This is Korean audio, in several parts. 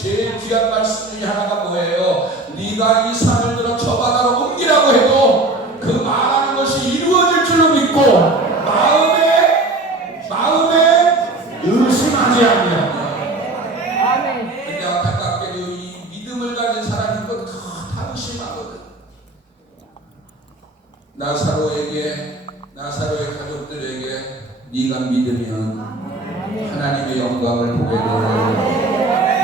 제일 귀한 말씀 중에 하나가 뭐예요? 네가 이 산을 들어 저 바다로 옮기라고 해도 그 말하는 것이 이루어질 줄로 믿고 마음에 의심하지 아니하며. 근데 안타깝게도 이 믿음을 가진 사람이 다 의심하거든. 나사로의 가족들에게 네가 믿으면 하나님의 영광을 보게 되고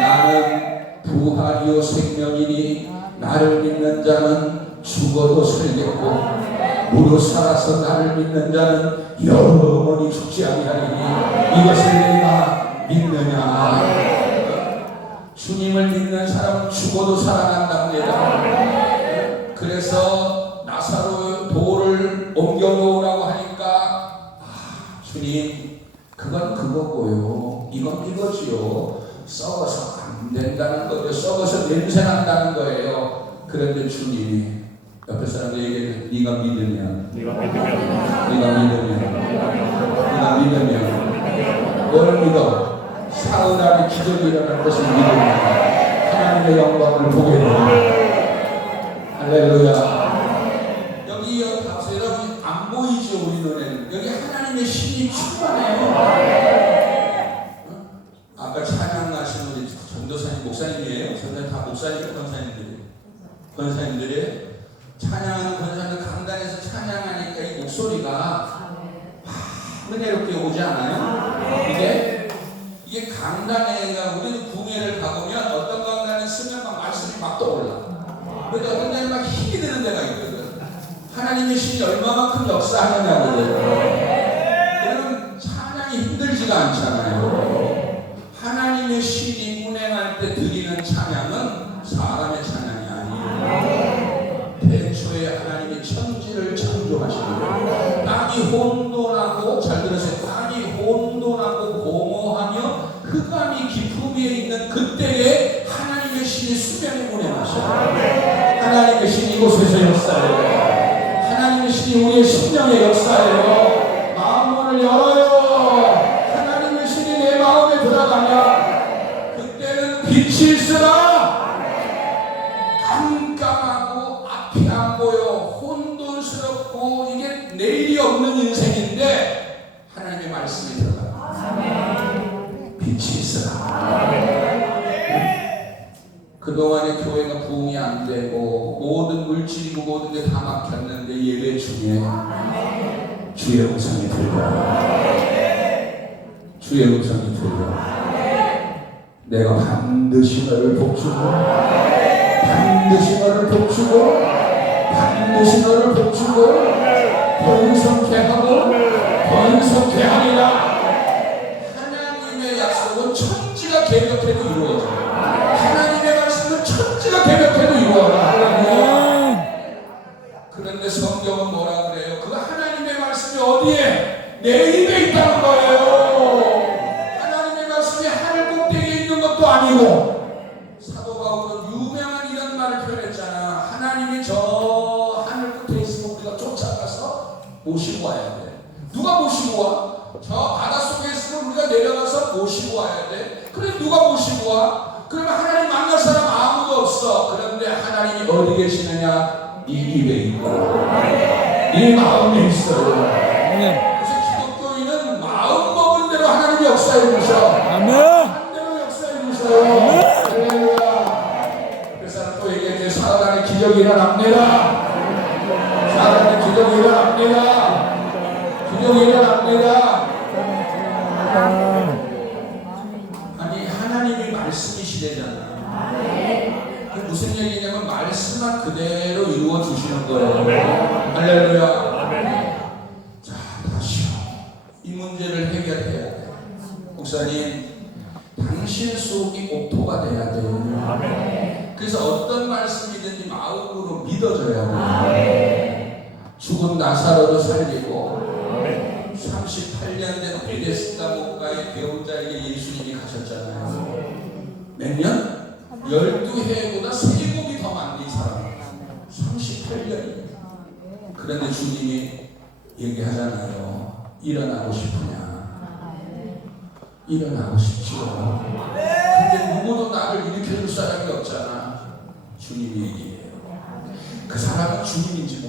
나는 부활이요 생명이니 나를 믿는 자는 죽어도 살겠고 무릇 살아서 나를 믿는 자는 영원히 죽지 아니하리니 이것을 내가 믿느냐. 주님을 믿는 사람은 죽어도 살아난답니다. 그래서 나사로 돌을 옮겨놓으라고 하니까 주님 그건 그거고요, 이건 이거지요. 썩어서 안 된다는 거죠. 썩어서 냄새 난다는 거예요. 그런데 주님이 옆에 사람들에게 네가 믿으면 뭘 믿어? 사흘 안에 기적이 일어날 것을 믿으면 하나님의 영광을 보게 됩니다. 할렐루야. 여기 여러분 안 보이죠? 우리 눈에는 여기 하나님의 신이 충만해요. 아까 찬양하신 우리 전도사님 목사님이에요. 전도사님 다 목사님 권사님들이 찬양하는 권사님들 강단에서 찬양하니까 이 목소리가 은혜롭게 오지 않아요? 이게 강단에가 우리는 궁예를 가보면 어떤 강단에 쓰면 막 말씀이 막 떠올라. 그런데 어떤 데는 막 힘이 드는 데가 있거든. 하나님의 신이 얼마만큼 역사하느냐거든. 그러면 찬양이 힘들지가 않잖아요. 하나님의 신이 운행할 때 드리는 찬양은 사람의 찬양이 아니에요. 태초에 하나님이 천지를 창조하시고 땅이 혼돈하고, 잘 들으세요, 땅이 혼돈하고 공허하며 흑암이 깊음 위에 있는 그때에 하나님의 신이 수면에 운행하셔요. 하나님의 신이 이곳에서 역사해요. 하나님의 신이 우리의 심령의 역사예요. 마음문을 열어요. 하나님의 신이 내 마음에 들어가면 그때는 빛이 있으나 깜깜하고 앞이 안 보여 혼돈스럽고 이게 내일이 없는 인생인데 하나님의 말씀이 들어가면 빛이 있으나. 그동안에 교회가 부흥이 안 되고 모든 물질이고 모든 게 다 막혔는데 예배 중에 주의 음성이 주의 음성이 들려. 내가 반드시 너를 복주고 반드시 너를 복주고 반드시 너를 복주고 번성케 하고 번성케 하리라. 하나님의 약속은 천지가 개벽해도 이루어져요. 하나님의 말씀은 천지가 개벽해도 이루어져요. 그런데 성경은 뭐라 그래요? 그 하나님의 말씀이 어디에? 내 입에 있다는 거예요. 하나님의 말씀이 하늘 꼭대기에 있는 것도 아니고, 사도 바울은 유명한 이런 말을 표현했잖아. 하나님이 저 하늘 끝에 있으면 우리가 쫓아가서 모시고 와야 돼. 누가 모시고 와? 저 바닷속에 있으면 우리가 내려가서 모시고 와야 돼. 그래, 누가 모시고 와? 그러면 하나님 만날 사람 아무도 없어. 그런데 하나님이 어디 계시느냐? 이 입에 있고 이 마음에 있어요. 그래서 기독교인은 마음 먹은 대로 하나님이 역사해 주셔. 한 대로 역사해 주셔요. 그래서 또 얘기해, 사단의 기적이 일어납니다. 사단의 기적이 일어납니다. 기적이 일어납니다. 아니, 하나님이 말씀이시대잖아. 무슨 얘기냐면 말씀만 그대로 이루어 주시는 거예요. 할렐루야. 자, 다시요. 이 문제를 해결해야 돼. 목사님, 당신 속이 옥토가 돼야 돼요. 그래서 어떤 말씀이든지 마음으로 믿어져야 돼요. 죽은 나사로도 살리고 38년 된 베데스다 목가의 배우자에게 예수님이 가셨잖아요. 몇 년? 12해보다 3곱이 더 많은 이 사람. 38년이에요. 그런데 주님이 얘기하잖아요. 일어나고 싶으냐? 일어나고 싶지요. 근데 누구도 나를 일으켜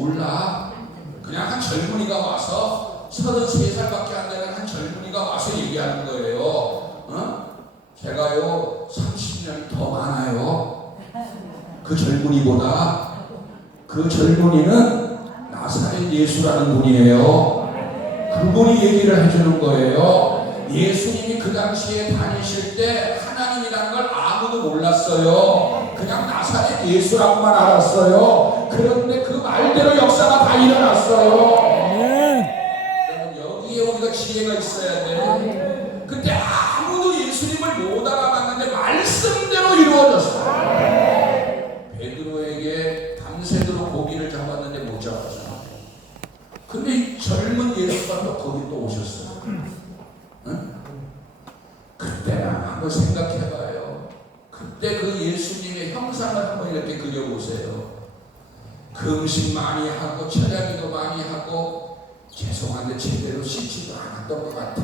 몰라. 그냥 한 젊은이가 와서 33살밖에 안 되는 한 젊은이가 와서 얘기하는 거예요. 제가요 30년 더 많아요. 그 젊은이보다. 그 젊은이는 나사렛 예수라는 분이에요. 그분이 얘기를 해주는 거예요. 예수님이 그 당시에 다니실 때 하나님이라는 걸 아무도 몰랐어요. 그냥 나사렛 예수라고만 알았어요. 그런데 그 말대로 역사가 다 일어났어요. 여기에 우리가 지혜가 있어야 돼. 근데 아무도 예수님을 못 알아봤는데 말씀대로 이루어졌어요. 베드로에게 밤새도록 고기를 잡았는데 못 잡았어요. 근데 이 젊은 예수가 또 거기 또 오셨어요. 응? 그때는 한번 생각해봐요. 그때 그 예수님의 형상을 한번 이렇게 그려보세요. 금식 많이 하고 철야기도 많이 하고 죄송한데 제대로 씻지도 않았던 것 같아.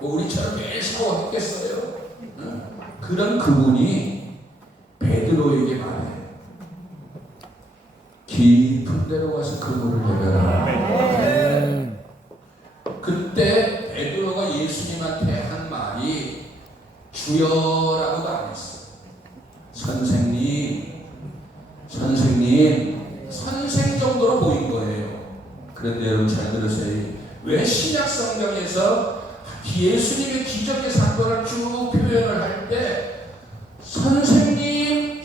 뭐 우리처럼 매일 샤워했겠어요? 응? 그런 그분이 베드로에게 말해. 깊은 데로 가서 그물을 내려라. 그때 베드로가 예수님한테 한 말이 주여라고도 안 했어. 선생님 선생 정도로 보인 거예요. 그런데 여러분 잘 들으세요. 왜 신약 성경에서 예수님의 기적의 사건을 쭉 표현을 할 때 선생님의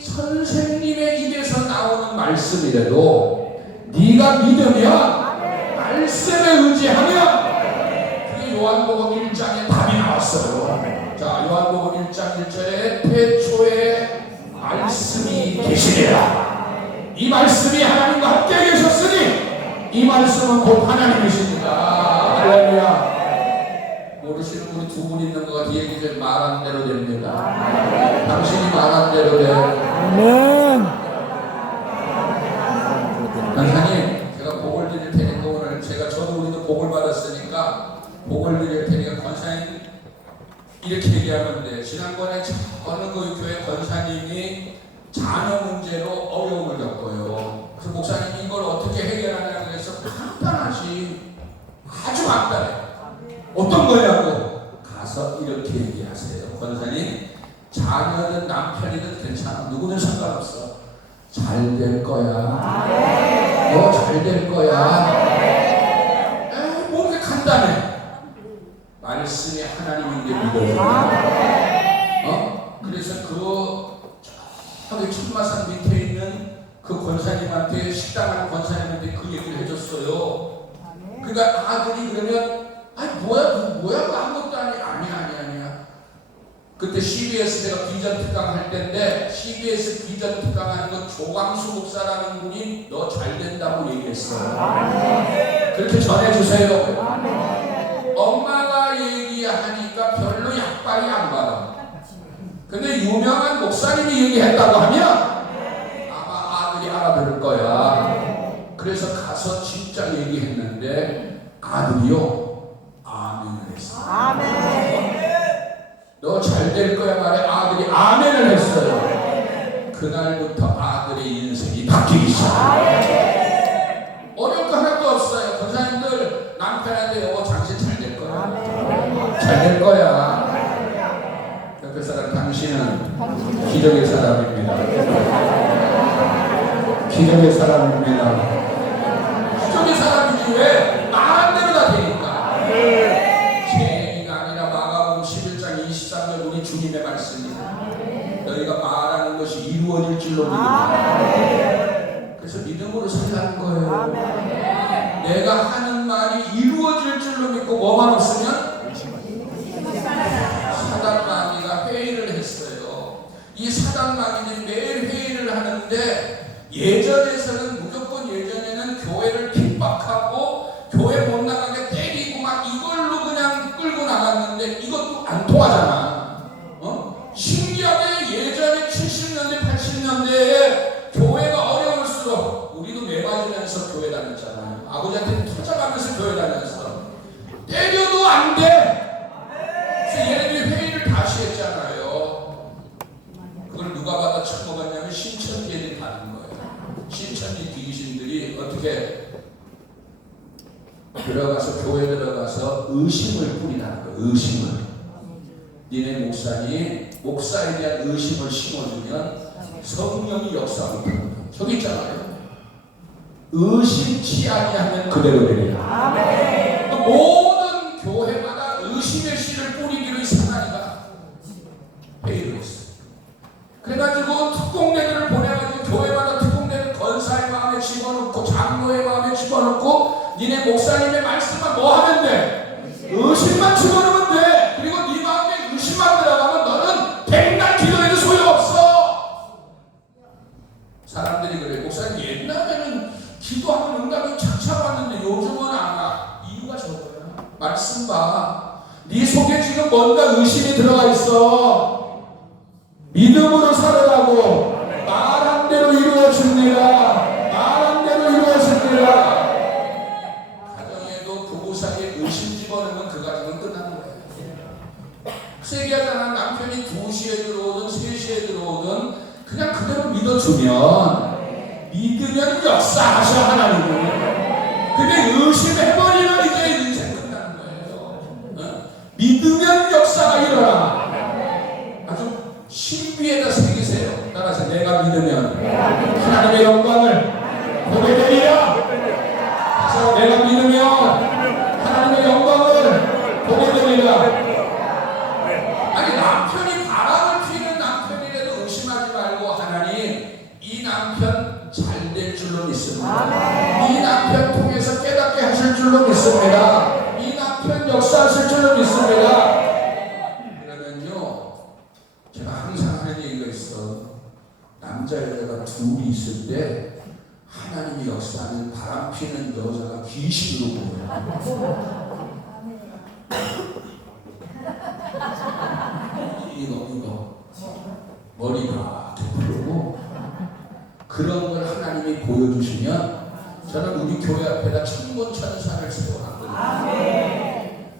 입에서 나오는 말씀이라도 네가 믿으면 말씀에 의지하면 그게 요한복음 1장에 답이 나왔어요. 자, 요한복음 1장 1절에 태초에 말씀이 계시니라. 이 말씀이 하나님과 함께 계셨으니 이 말씀은 곧 하나님이십니다. 할렐루야. 모르시는 분이 두 분 있는 것 같아. 얘기들 말한 대로 됩니다. 당신이 말한 대로 돼. 아멘. 권사님, 제가 복을 드릴 테니까 오늘 저도 우리도 복을 받았으니까 복을 드릴 테니까 권사님 이렇게 얘기하면 돼. 지난번에 어느 그 교회 권사님이 자녀 문제로 어려움을 겪어요. 그래서 목사님이 이걸 어떻게 해결하냐고 해서 간단하지. 아주 간단해. 어떤 거냐고 가서 이렇게 얘기하세요. 권사님, 자녀든 남편이든 괜찮아. 누구든 상관없어. 잘 될 거야. 너 잘 될 거야. 뭐 이렇게 간단해. 말씀이 하나님인데 믿어요. 그래서 저기 천마산 밑에 있는 그 권사님한테 식당하는 권사님한테 그 얘기를 해줬어요. 그러니까 아들이 그러면 뭐야 아무것도 아니야. 그때 CBS가 비전 특강 할 때인데 CBS 비전 특강 하는 건 조광수 목사라는 분이 너 잘 된다고 얘기했어요. 그렇게 전해주세요. 엄마가 얘기하니까 별로 약발이 안 받아. 근데 유명한 목사님이 얘기했다고 하면 아마 아들이 알아들을 거야. 그래서 가서 진짜 얘기했는데 아들이요 아멘을 했어. 너 잘 될 거야 말에 아들이 아멘을 했어요. 그날부터 아들의 인생이 바뀌기 시작해요. 어려울 거 하나도 없어요. 권사님들 남편한테 여보 당신 잘 될 거야. 잘 될 거야. 옆에 사람 당신은 기적의 사람입니다. 기적의 사람입니다. 기적의 사람이지 왜? 마음대로 다 되니까. 죄가 아니라 마가복음 11장 23절 우리 주님의 말씀입니다. 너희가 말하는 것이 이루어질 줄로 믿는다. 그래서 믿음으로 살라는 거예요. 내가 하는 말이 이루어질 줄로 믿고 뭐만 없으면 사단마귀가 회의를 했어요. 이 사단마귀들이 매일 회의를 하는데 예전에서는 무조건 예전에는 교회를 핍박하고 교회 못 나가게 때리고 막 이걸로 그냥 끌고 나갔는데 이것도 안 통하잖아. 신기하게 예전에 70년대 80년대에 교회가 어려울수록 우리도 매 맞으면서 교회 다녔잖아요. 아버지한테 터져가면서 교회 다녔어. 때려도 안 돼. 그래서 얘네들이 회의를 다시 했잖아요. 그걸 누가 받아 처먹었냐면 신천지들이 받은 거예요. 신천지 귀신 의심을 뿌리라는 거예요. 의심을. 니네 목사에 대한 의심을 심어주면 성령이 역사 못하는 거예요. 저기 있잖아요. 의심치 아니하면 그대로 되리라. 모든 교회마다 의심의 씨를 뿌리기로 사단이가 회의를 했어요. 그래가지고 특공대들을 보내가지고 교회마다 특공대를 권사의 마음에 집어넣고 장로의 마음에 집어넣고 니네 목사님의 말씀만 뭐 하면 돼? 의심만 집어넣으면 돼. 그리고 네 마음에 의심만 들어가면 너는 백날 기도해도 소용없어. 사람들이 그래. 목사님 옛날에는 기도하면 응답이 착착 왔는데 요즘은 안 와. 이유가 저거야. 말씀 봐. 네 속에 지금 뭔가 의심이 들어가 있어. 믿음으로 살아가고 말한 대로 이루어집니다. 말한 대로 이루어집니다. 가정에도 부부 사이에 의심 집어넣으면 그 가정은 끝나는 거예요. 세계하잖아. 남편이 2시에 들어오든 3시에 들어오든 그냥 그대로 믿어주면 믿으면 역사하셔 하나님은. 근데 의심해버리면 이제 인생 끝나는 거예요. 믿으면 역사가 일어나. 아주 신비에다 새기세요. 따라서 내가 믿으면 하나님의 영광을 보게 되리라. 그래서 내가 믿으면 하나님의 영광을 보게 되리라. 아니 남편이 바람을 피우는 남편이라도 의심하지 말고 하나님 이 남편 잘 될 줄로 믿습니다. 이 남편 통해서 깨닫게 하실 줄로 믿습니다. 이 남편 역사하실 줄로 믿습니다. 제가 항상 하는 얘기가 있어. 남자 여자가 둘이 있을 때 하나님이 역사하는 바람 피는 여자가 귀신으로 보여요. 이거 머리가 되풀고 그런 걸 하나님이 보여주시면 저는 우리 교회 앞에다 천군천사를 세워놨거든요.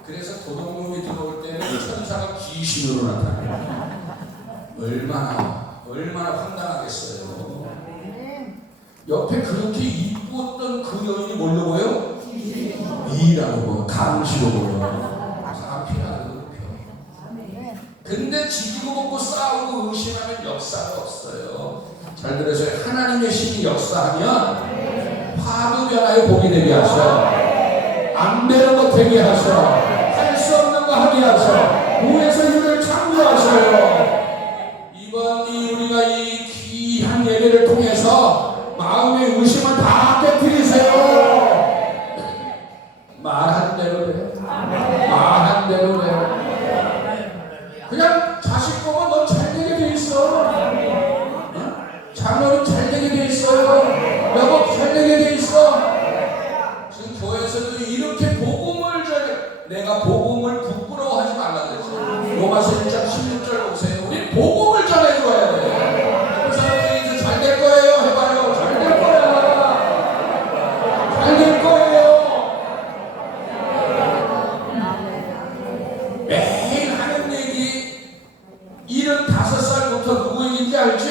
그래서 도둑놈이 들어올 때는 천사가 귀신으로 나타나요. 얼마나 황당하겠어요. 옆에 그렇게 이뻤던 그 여인이 뭘로 보여? 미라고 보여. 강시로 보여. 사람 피하는 거 펴. 근데 지지고 볶고 싸우고 의심하면 역사가 없어요. 잘 들으세요. 하나님의 신이 역사하면 화두 변화에 복이 되게 하셔. 안 되는 거 되게 하셔. 할 수 없는 거 하게 하셔. 무에서 유를 창조하셔요. 이번 우리가 이 귀한 예배를 통해서 마음의 의심을 다 깨뜨리세요. 말한 대로 돼. 말한 대로 돼. 그냥 자식 보면 너 잘 되게 돼 있어. 장로님 잘 되게 돼 있어요. 여보 잘 되게 돼 있어. 지금 교회에서도 이렇게 복음을 내가 복음을 부끄러워하지 말라 그랬어요. 로마서 1장 16절 보세요. 우리 복음을 전해줘야 돼요. 그 사람들이 이제 잘 될 거예요. 해봐요. 잘 될 거야. 잘 될 거예요. 매일 하는 얘기 75살부터 누구 얘기인지 알죠?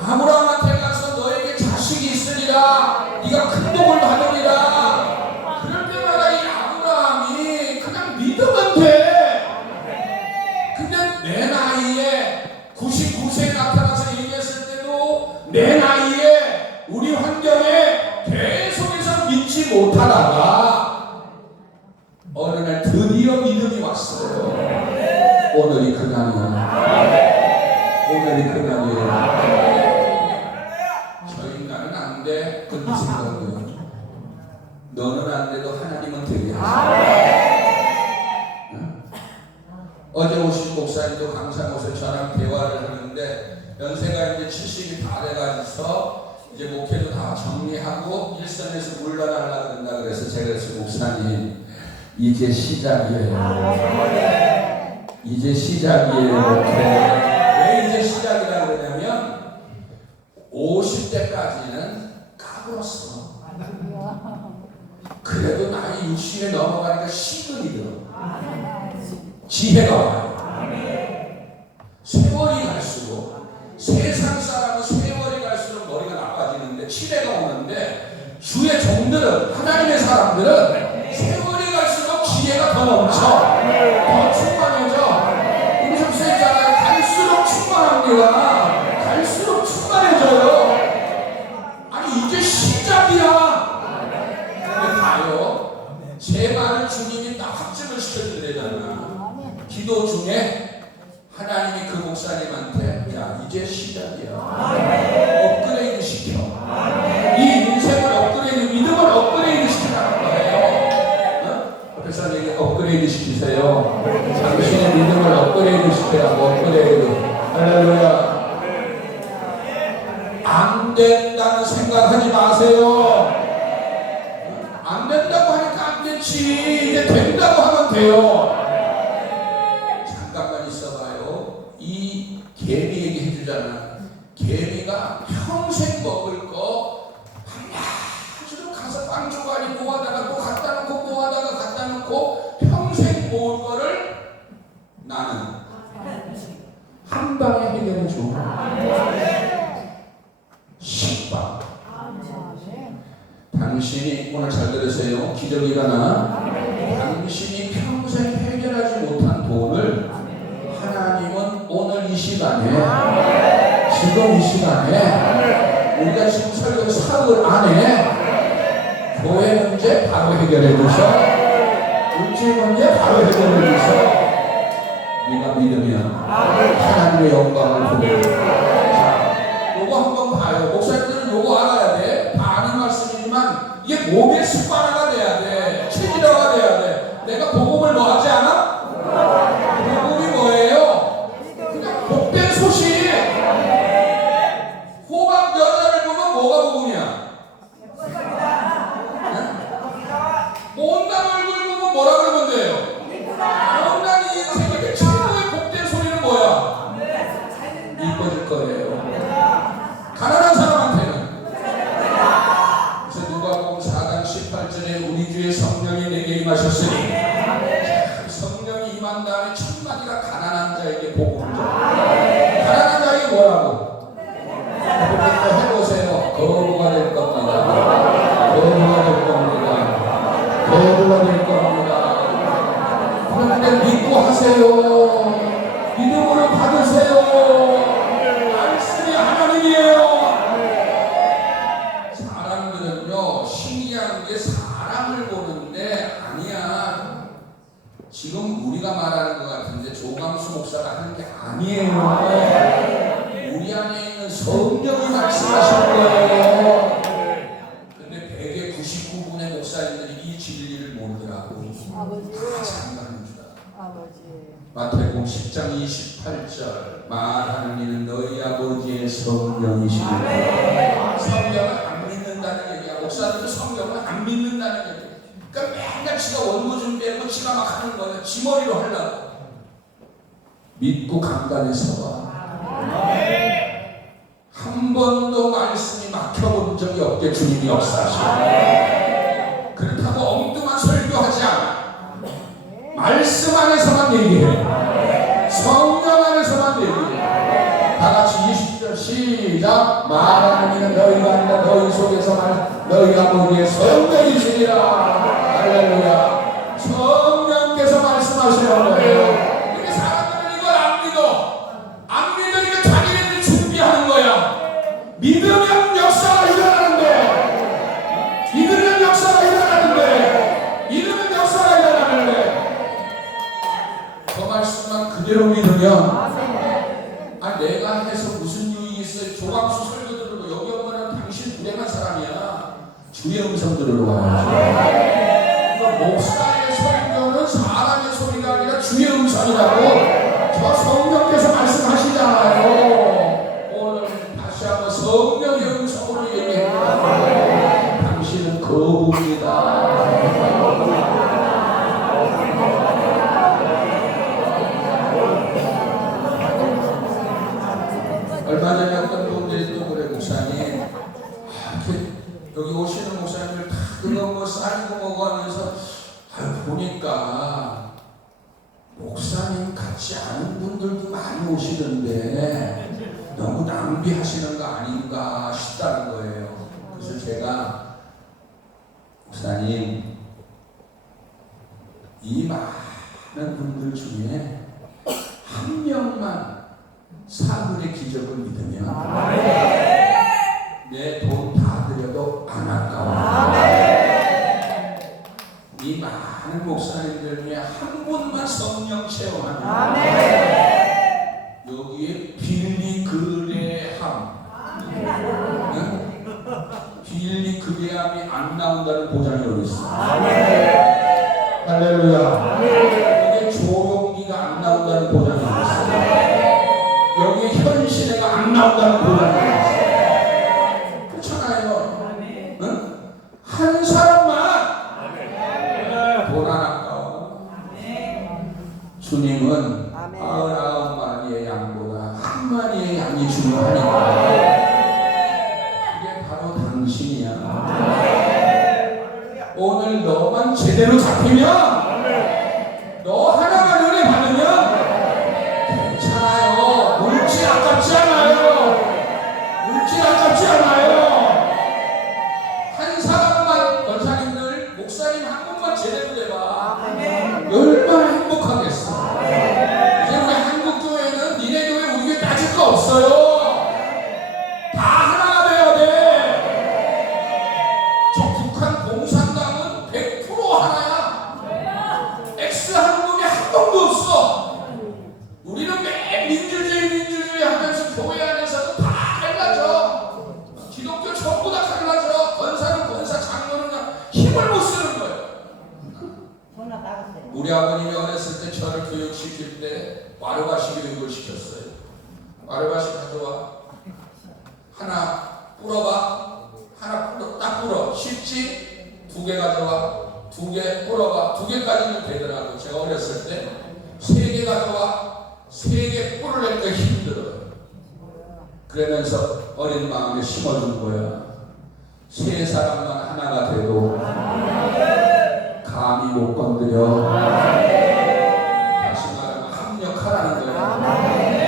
아브라함한테 가서 너에게 자식이 있으리라. 네가 큰 복을 받으리라. 그럴 때마다 이 아브라함이 그냥 믿으면 돼. 근데 내 나이에 99세에 나타나서 얘기했을 때도 내 나이에 우리 환경에 계속해서 믿지 못하다가 어느 날 드디어 믿음이 왔어요. 오늘이 그날이에요. 오늘이 그날이에요. 그 생각은 너는 안 돼도 하나님은 되게 하시네. 어제 오신 목사님도 강사 모습 저랑 대화를 하는데 연세가 이제 70이 다 돼가지고 이제 목회도 다 정리하고 일선에서 물러나려고 그런다. 그래서 제가 그랬어요. 목사님 이제 시작이에요. 이제 시작이에요. 왜 이제 시작이라고 그러냐면 50대까지는 까불었어. 그래도 나이 60에 넘어가니까 시근이 들어. 지혜가 와요. 세월이 갈수록 세상 사람은 세월이 갈수록 머리가 나빠지는데 치매가 오는데 주의 종들은 하나님의 사람들은 세월이 갈수록 더 넘쳐, 더 충만해져. 우리 좀 쓰였잖아요. 갈수록 충만합니다. 갈수록 충만해져요. 아니 이제 시작이야. 근데 봐요. 제 말을 주님이 딱 확증을 시켜주래잖아. 기도 중에 하나님이 그 목사님한테 야 이제 시작이야. 업그레이드 시켜. 이 인생을 업그레이드, 믿음을 업그레이드 시키라는 거예요. 옆에서 얘기 업그레이드 시키세요. 당신의 믿음을 업그레이드 시키라고. 업그레이드. 할렐루야. 안 된다는 생각하지 마세요. 안 된다고 하니까 안 됐지. 이제 된다고 하면 돼요. 잠깐만 있어봐요. 이 개미 얘기해주잖아. 개미가 평생 먹을 거 한야주로 가서 빵 조각이 모아다가 또 갖다 놓고 모아다가 갖다 놓고 평생 모을 거를 나는 한 방에 해결해 줘. 식빵. 당신이 오늘 잘 들으세요. 기적이 일어나. 당신이 평생 해결하지 못한 돈을 하나님은 오늘 이 시간에, 지금 이 시간에, 우리가 지금 설교 사흘 안에 교회 문제 바로 해결해 주셔. 물질 문제 바로 해결해 주셔. 네가 믿으면 하나님의 영광을 보게. 자, 요거 한번 봐요. 목사님들은 요거 알아야 돼. 다 아는 말씀이지만 이게 몸의 습관화가 돼야 돼. 체질화가 돼야 돼. 내가 복음을 뭐 하지 않아? 복음이 뭐예요? 그냥 복된 소식. 호박 여자를 보면 뭐가 복음이야? 못난 얼굴 보면 뭐라 그러면 돼요? 못난 이 인생에게 최고의 복된 소리는 뭐야? 이뻐질 거예요. 가난한 사람한테는. 그래서 누가복음 4장 18절에 우리 주의 성령이 내게 임하셨으니 성령이 임한 다음에 첫 마디가 가난한 자에게 복음을 줘. 가난한 자에게 뭐라고? 해보세요. 거부가 될 겁니다. 거부가 될 겁니다. 거부가 될 겁니다. 그런데 믿고 하세요. 믿음으로 받으세요. 말씀이 하나님이에요. 사람들은요 신기한 게 사람을 보는데 아니야. 지금 우리가 말하는 것 같은데 조광수 목사가 하는 게 아니에요. 우리 안에 있는 성령이 말씀하시는 거예요. 근데 100의 99분의 목사님들이 이 진리를 모르더라고. 다 장난인 줄 알아. 마태복음 10장 28절 말하는 이는 너희 아버지의 성령이시니라. 성령을 안 믿는다는 얘기야. 목사님도 성령을 안 믿는다는 얘기야. 그러니까 맨날 지가 원고 준비하고 지가 막 하는 거야. 지 머리로 하려고. 믿고 간단히 서봐. 한 번도 말씀이 막혀본 적이 없게 주님이 역사하시고 그렇다고 엉뚱한 설교하지 않아. 말씀 안에서만 얘기해. 성령 안에서만 얘기해. 다같이 20절 시작. 말하는 이는 너희가 아니라 너희 속에서 너희 아버지의 성령이시니라. 할렐루야. 성령께서 말씀하시는 거예요. 근데 사람들은 이걸 안 믿어. 안 믿으니까 자기네들이 준비하는 거야. 믿으면 역사가 일어나는데, 믿으면 역사가 일어나는데, 믿으면 역사가 일어나는데, 그 말씀만 그대로 믿으면, 아 내가 해서 무슨 유익이 있어요? 조각수 설교 들으고 여기 오면 당신 불행한 사람이야. 주의 음성 들으러 와야죠. 그러니까 목사의 설교는 사람의 소리가 아니라 주의 음성이라고 저 성령께서 말씀하시잖아요. 다시 한번 성령의 음성으로 얘기해요. 당신은 거부입니다. 얼마 전에 어떤 분들이 또 그래 목사님 여기 오시는 목사님들 다 그거 뭐 쌀고 먹어 하면서 보니까 목사님 같지 않은 분들도 많이 오시던데 너무 낭비하시는 거 아닌가 싶다는 거예요. 그래서 제가 목사님 이 많은 분들 중에 한 명만 사물의 기적을 믿으면 내 돈 다 드려도 안 아까워. 이 많은 목사님들 중에 한 분만 성령 체험하면 여기에 빌리 그레함, 빌리 그레함이 안 나온다는 보장이 어디 있어? 할렐루야. 여기에 조용기가 안 나온다는 보장이 어디 있어? 여기에 현신애가 안 나온다는 보장이 어디 있어? 그렇잖아요. 응? 한 사람만 돈 안 아까워. 주님은 99마리의 양보다 한 마리의 양이 중요하니까 그게 바로 당신이야. 오늘 너만 제대로 잡히면, 너 하나만 은혜 받으면 괜찮아요. 물질 아깝지 않아요. 물질 아깝지 않아요. 한 사람만, 권사님들, 목사님 한 분만 제대로 돼봐. 얼마나 행복하겠어. 이제 우리 한국교회는 니네 교회 우리 교회 따질 거 없어요. 다 하나가 돼야 돼. 저 북한 공산당은 100% 하나야. X 한국이 한 명도 없어. 우리는 매일 민주주의 하면서 교회 안에서도 다 갈라져. 기독교 전부 다 갈라져. 권사는 권사, 장로는 그냥 힘을 못 쓰는 거예요. 우리 아버님이 어렸을 때 저를 교육시킬 때 와르바시 교육을 시켰어요. 와르바시 가져와. 하나 뿌려봐. 하나 딱 뿌려. 쉽지? 2개 가져와. 2개 뿌려봐. 2개까지는 되더라고. 제가 어렸을 때 3개 가져와. 3개 뿌리려니까 힘들어요. 그러면서 어린 마음에 심어준 거야. 3사람만 하나가 돼도 감히 못 건드려. 다시 말하면 합력하라는 거야.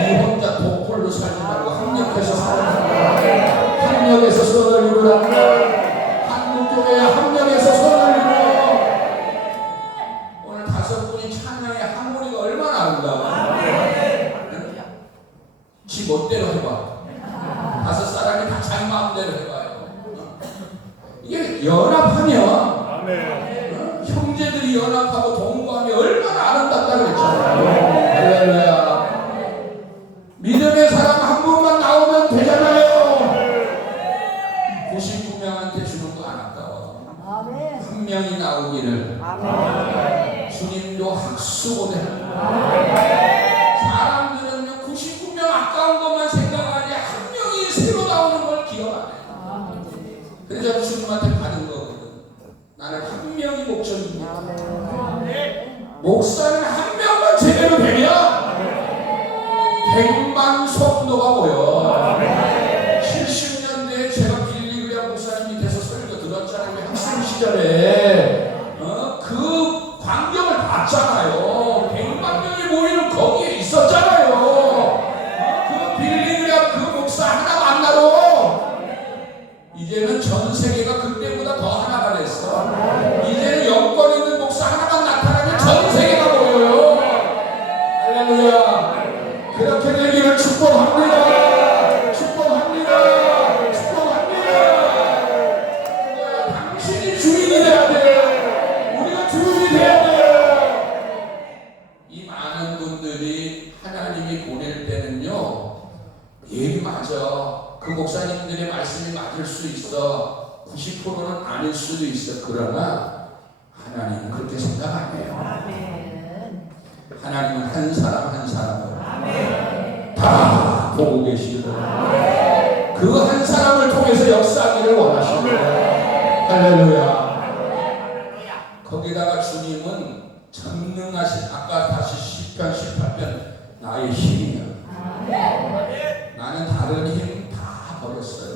이 혼자 독불로 살지 말고 합력해서 살아라. 합력해서 선을 이루라. 한국교회에 합력해서 선을 이루어. 오늘 5분이 찬양의 하모니가 얼마나 아름다워. 지 멋대로 해봐. 5사람이 다 자기 마음대로 해봐요. 이게 연합하면, 형제들이 연합하고 동거하면 얼마나 아름답다 그랬잖아요. 할렐루야. 믿음의 사람 한 분만 나오면 되잖아요. 99명한테 주는 거 안 아까워. 한 명이 나오기를 주님도 학수고대. 사람들은 99명 아까운 것만 생각하지 한 명이 새로 나오는 걸 기억 안 해. 그래서 주님한테 받은 거거든. 나는 한 명이 목적입니다. 목사는 한 명만 제대로 되면 100만 성도가 모여. 70년대에 제가 빌리 그레함 목사님 밑에서 설교 들었잖아요. 학생 시절에 그 광경을 봤잖아요. 100만 명이 모이는 거기에 있었잖아요. 그 빌리 그레함 그 목사 하나 만나러 이제는 전 세계가 그때보다 더 하나가 됐어. 이제는 영권 있는 목사 하나만 나타나면 전 세계가 모여요. 할렐루야. 그렇게 되기를 축복합니다. 축복합니다. 축복합니다. 당신이 주인이 돼야 돼. 우리가 주인이 돼야 돼. 이 많은 분들이 하나님이 보낼 때는요, 얘기 맞아. 그 목사님들의 말씀이 맞을 수 있어. 90%는 아닐 수도 있어. 그러나 하나님은 그렇게 생각 안 해요. 하나님은 한 사람 한 사람을 다 보고 계시고 그 한 사람을 통해서 역사하기를 원하시고, 할렐루야. 거기다가 주님은 전능하신, 아까 다시 시편 18편 나의 힘이야. 나는 다른 힘 다 버렸어요.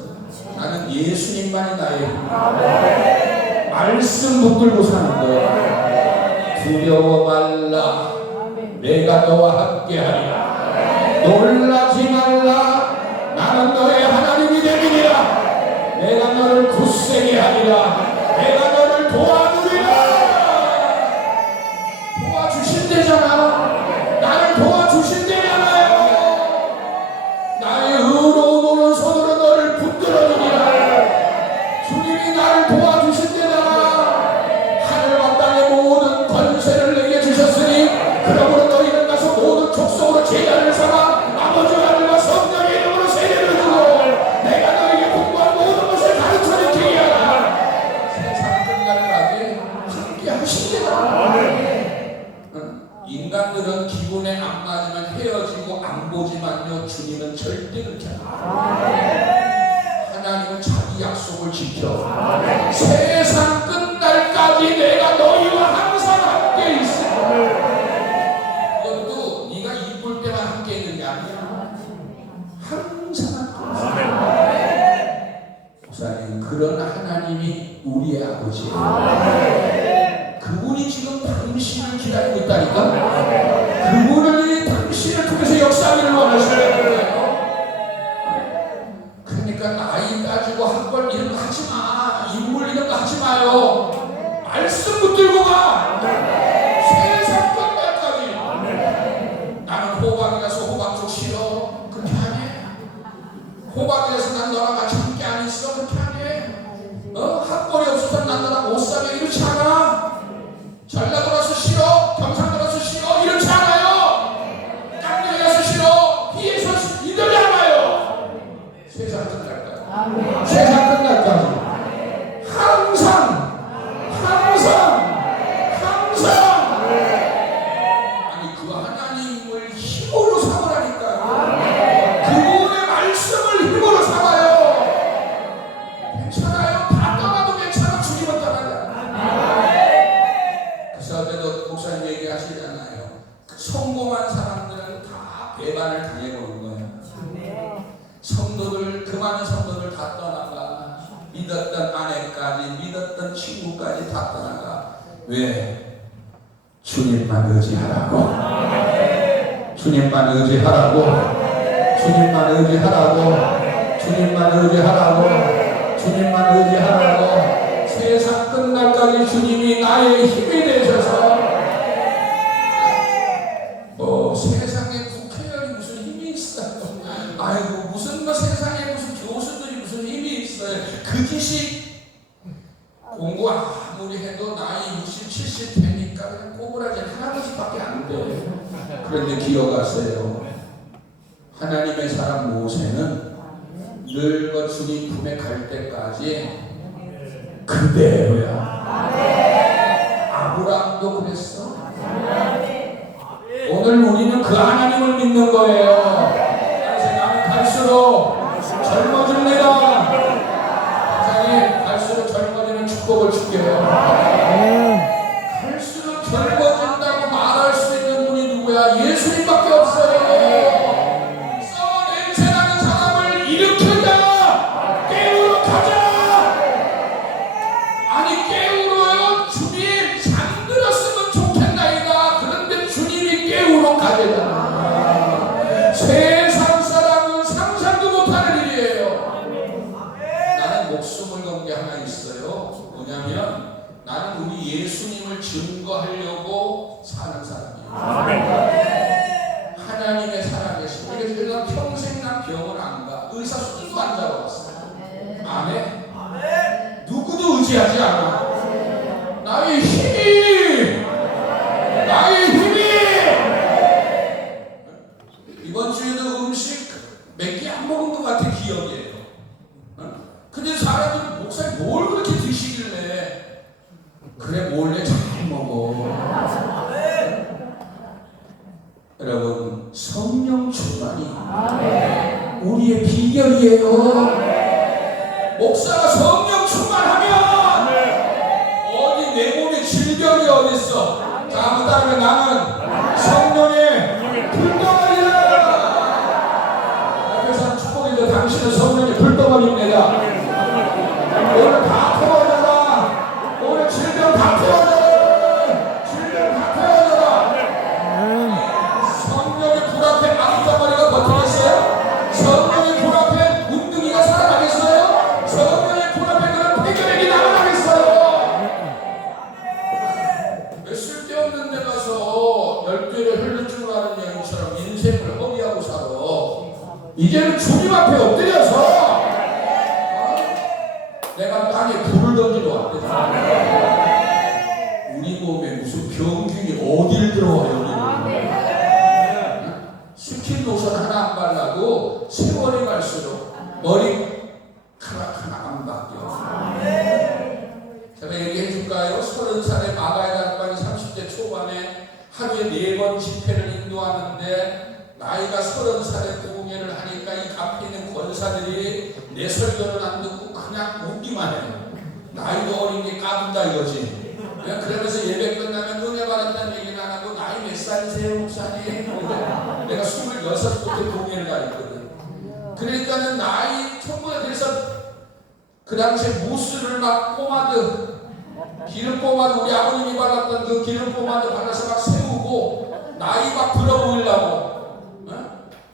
나는 예수님만이 나의 힘. 말씀 붙들고 사는 거야. 두려워 말라. 내가 너와 함께하리라. 놀라지 말라. 나는 너의 하나님이 되리라. 내가 너를 굳세게 하리라. 내가 너를 도와주리라. 도와주신대잖아요. 나의 의로운 오른손으로 너를 붙들어주리라. 주님이 나를 도와주신대잖아. 하늘과 땅의 모든 권세를 내게 주셨으니 그러므로 너희는 가서 모든 족속으로 제자를 삼아 아버지 하늘과 성령의 이름으로 세례를 주고 내가 너에게 공부한 모든 것을 가르쳐주게 하라. 세상 끝날까지 함께 하신대잖아. 인간들은 기분에 안 맞으면 헤어지고 안 보지만요, 주님은 절대 그렇게 안 해요. 하나님은 자기 약속을 지켜. 세상 끝날까지 내가 너희와 항상 함께 있어. 그것도 네가 이쁠 때만 함께 있는 게 아니야. 항상 함께 있어. 목사님, 그런 하나님이 우리의 아버지예요. 그분이 지금 당신을 기다리고 있다니까. 그분이 당신을 통해서 역사하기를 원하시는 거예요. 그러니까 나이 따지고 학벌 이런 거 하지 마. 인물 이런 거 하지 마요. 말씀 붙들고 가. 세상 끝날까지. 나는 호박이라서 호박죽 싫어. 그렇게 하네. 호박이라서 난 너랑 같이 함께 안 있어. 그렇게 하네. 학벌이 없어서 난 너랑 못 사게 이렇지 않아. 전라도라서 싫어, 경상도라서 싫어, 이렇지 않아요. 깡통이라서 싫어, 피해서 이러지 않아요. 세상 끝날까지. 세상 끝날까지. 항상. 아니, 그 하나님을 힘으로 삼으라니까요. 그분의 말씀을 힘으로 삼아요. 괜찮아요. 다 떠나도 괜찮아. 주님은 떠나자. 그래도 목사님 얘기하시잖아요. 성공한 사람들은 다 배반을 당해보는 거예요. 성도들, 그 많은 성도들 다 떠나가. 믿었던 아내까지, 믿었던 친구까지 다 떠나가. 왜? 주님만 의지하라고. 주님만 의지하라고. 주님만 의지하라고. 주님만 의지하라고. 주님만 의지하라고. 세상 끝날까지 주님이 나의 힘이 되셔서. 세상에 국회의원이 무슨 힘이 있어요. 아이고, 무슨 세상에 무슨 교수들이 무슨 힘이 있어요. 그 지식 공부 아무리 해도 나이 60, 70 되니까 그냥 꼬부라지 할아버지밖에 안 돼. 그런데 기억하세요. 하나님의 사람 모세는 늙어 주님 품에 갈 때까지 그대로야. 아브라함도 그랬어. 오늘 우리는 그 하나님을 믿는 거예요. 나는 갈수록 젊어집니다. 목사님, 갈수록 젊어지는 축복을 줄게요. 갈수록 젊어진다고 말할 수 있는 분이 누구야? 예수님밖에 없어요. 냄새나는 사람을 일으켜자. 깨우러 가자. 아니, 깨우러요? 주님 잠들었으면 좋겠나이다. 그런데 주님이 깨우러 가게잖아. 세상 사람은 상상도 못하는 일이에요. 나는 목숨을 건 게 하나 있어요. 뭐냐면 나는 우리 예수님을 증거하려고 사는 사람이에요. 하나님의 살아계신. 그래서 내가 평생 난 병원 안 가. 의사 손도 안 잡아봤어요. 아멘. 누구도 의지하지 않아. 나의 힘이. 이번 주에도 음식 몇 개 안 먹은 것 같아. 기억이에요. 근데 사람들은 목사님 뭘 그렇게 드시길래. 그래, 몰래 잘 먹어. 여러분, 성령 충만이 우리의 비결이에요. 목사가 성령 충만하면 어디 내 몸에 질병이 어디 있어? 자, 한번 따르면 나는 성령의 불덩어리다. 옆에서 축복해줘. 당신은 성령의 불덩어리입니다. 오늘 다 태워져라. 오늘 질병 다 태워져라. 질병 다 태워져라. 성령의 불 앞에 암덩어리가 버티겠어요? 성령의 불 앞에 운둥이가 살아나겠어요? 성령의 불 앞에 그런 폐결핵이 날아가겠어요? 왜 쓸데없는 데 가서 열두를 흘릴 줄 아는 여인처럼 인생을 허비하고 살아. 이제는 주님 앞에 엎드려서 내가 땅에 불을 던지러 왔대. 우리 몸에 무슨 병균이 어딜 들어와요? 스킨 로션 하나 안 발라도 세월이 갈수록 머리카락 하나 안 바뀌어. 제가 얘기해 줄까요? 30살의 마가의 다락방이 30대 초반에 하루에 4번 집회를 인도하는데 나이가 30살에 부흥회를 하니까 이 앞에 있는 권사들이 내 설교는 안 듣고 그냥 웃기만 해요. 나이도 어린 게 까분다 이거지. 그러면서 예배 끝나면 은혜 받았다는 얘기는 안 하고 나이 몇 살이세요 목사님? 내가 26부터 부흥회를 다녔거든. 그러니까는 나이 총무에 그래서 그 당시에 무스를 막 포마드 기름 포마드 우리 아버님이 발랐던 그 기름 포마드 발라서 막 세우고 나이 막 들어 보이려고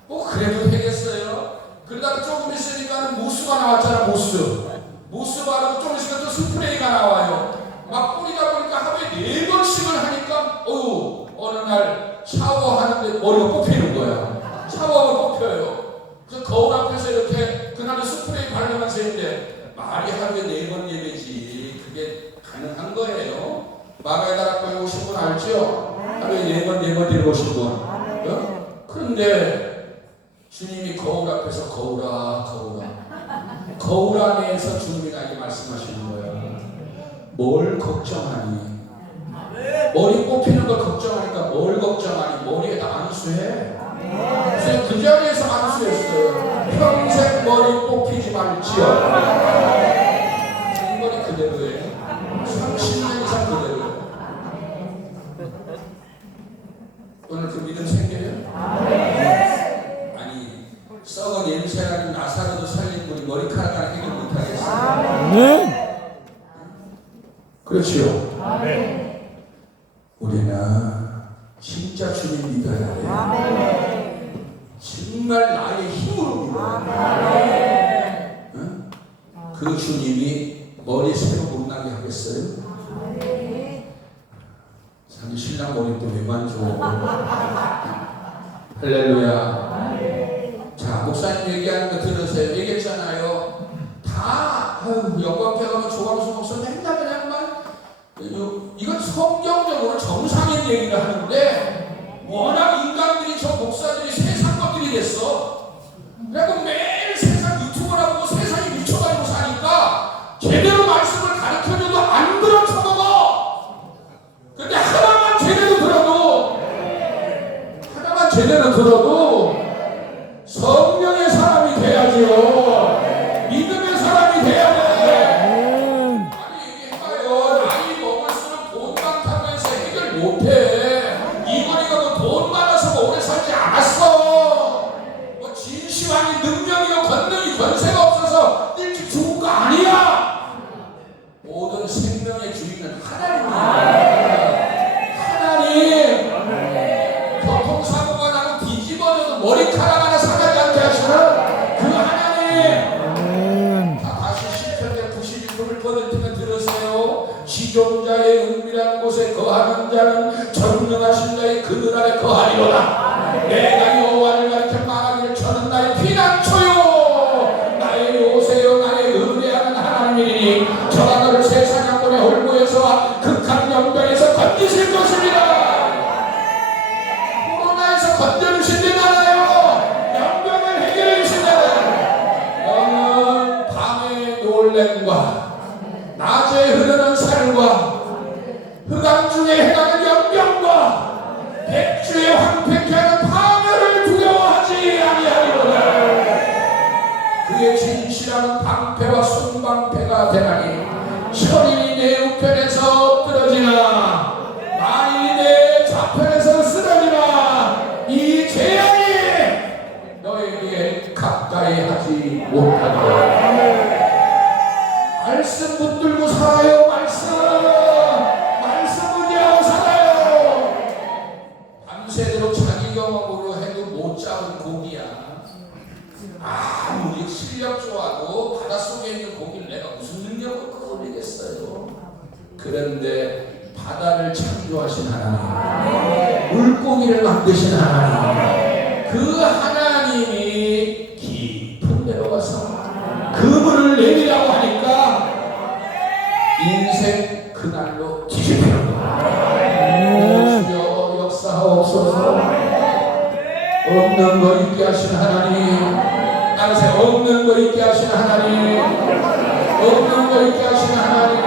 뭐 그래도 되겠어요. 그러다가 조금 있으니까는 무스가 나왔잖아. 무스 바르고 좀 있으면 또 스프레이가 나와요. 막 뿌리다 보니까 하루에 4번씩을 하니까 어느 날 샤워하는데 머리가 뽑히는 거야. 샤워하면 뽑혀요. 그래서 거울 앞에서 이렇게 그날은 스프레이 바르면서 했는데 말이 하루에 4번 예배지 그게 가능한 거예요. 마가의 다락방에 오신 분 알죠? 하루에 4번 데리고 오신 분. 그런데 주님이 거울 앞에서 거울 안에서 주님이 나에게 말씀하시는 거야. 뭘 걱정하니? 머리 뽑히는 걸 걱정하니까 뭘 걱정하니? 머리에다 안수해. 그래서 그 자리에서 안수했어요. 평생 머리 뽑히지 말지어다. 이 머리 그대로예요. 30년 이상 그대로. 오늘 그 믿음 생겨요? 아니 썩은 냄새나는 나사로도 살린 분이 머리카락 하나 해결 못하겠어요? 그렇지요? 우리는 진짜 주님 믿어야 돼. 정말 나의 힘으로 믿어야 돼. 응? 그 주님이 머리 새로 못나게 하겠어요? 자기 신랑 머리 또 왜 만져? 할렐루야. 자, 목사님 얘기하는 거 들으세요. 얘기했잖아요. 다 영광께 가면 조광수 목사 맨날 그냥 이건 성경적으로 정상인 얘기를 하는데 워낙 인간들이 저 목사들이 세상 것들이 됐어. 그래서 매일 세상 유튜브나 보고 세상에 미쳐가지고 사니까 제대로 말씀을 가르쳐줘도 안 들어쳐먹어. 근데 하나만 제대로 들어도 성령의 사람이 돼야지요. 믿음의 사람이 돼야 돼. 아니 얘기해봐요. 나이 먹을수록 돈 많다고 해서 해결 못해. 이거리가 뭐 돈 많아서 오래 살지 않았어. 뭐 진시황이 능력이요 권능이 권세가 없어서 일찍 죽은 거 아니야. 모든 생명의 주인은 하나님이야. 하나님. 교통사고가 나고 뒤집어져도 머리카락 하나 상하지 않게 하시는 그 하나님. 다시 시편의 92편을 꺼내면 들으세요. 시종자의 은밀한 곳에 거하는 자는 전능하신 자의 그늘 아래 거하리로다. 내가 여호와를 가리켜 말하기를 저는 나의 피난처요 나의 요새요 나의 의뢰하는 하나님이니 저가 너를 세상 양권의 홀보에서와 극한 연병에서 건지실 것입니다. 건져주신지 알아요. 연병을 해결해 주신다는 너는 밤의 놀램과 낮에 흐르는 살과 흑암 중에 행하는 연병과 백주에 황폐케 하는 파멸을 두려워하지 아니하리로다. 그의 진실함은 방패와 순방패가 되나니 철인이 내 우편에서 엎드러지나 만인이 내 좌편에서 쓰러지나 이 재앙이 너에게 가까이 하지 못하리라. 말씀 붙들고 살아요. 말씀 의지하고 살아요. 밤새도록 자기 경험으로 해도 못 잡은 고기야. 아무리 실력 좋아도 바닷속에 있는 고기를 내가 무슨 능력으로 끌어올리겠어요. 그런데 바다를 창조하신 하나님, 물고기를 만드신 하나님, 없는 거 있게 하시는 하나님, 따라서 없는 거 있게 하시는 하나님, 없는 거 있게 하시는 하나님.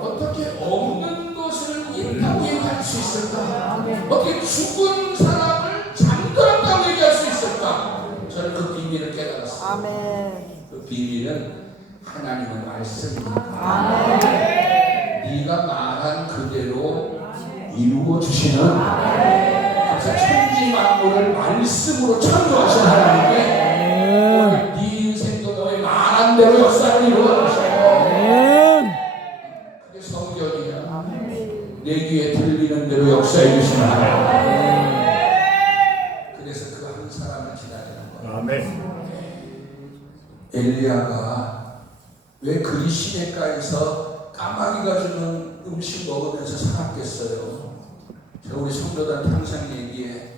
어떻게 없는 것을 있다고 얘기할 수 있을까? 어떻게 죽은 사람을 잠들었다고 얘기할 수 있을까? 저는 그 비밀을 깨달았어요. 아멘. 그 비밀은 하나님의 말씀입니다. 네가 말한 그대로 이루어 주시는, 그래서 천지 만물을 말씀으로 창조하신 하나님께 오늘 네 인생도 너의 말한 대로 역사를 이루어 주시고, 그게 성경이야. 내 귀에 들리는 대로 역사해 주시는 하나님. 그래서 그 한 사람을 기다리는 거야. 아멘. 엘리야가 왜 그리 시냇가에서 까마귀가 주는 음식 먹으면서 살았겠어요? 제가 우리 성도들한테 항상 얘기해.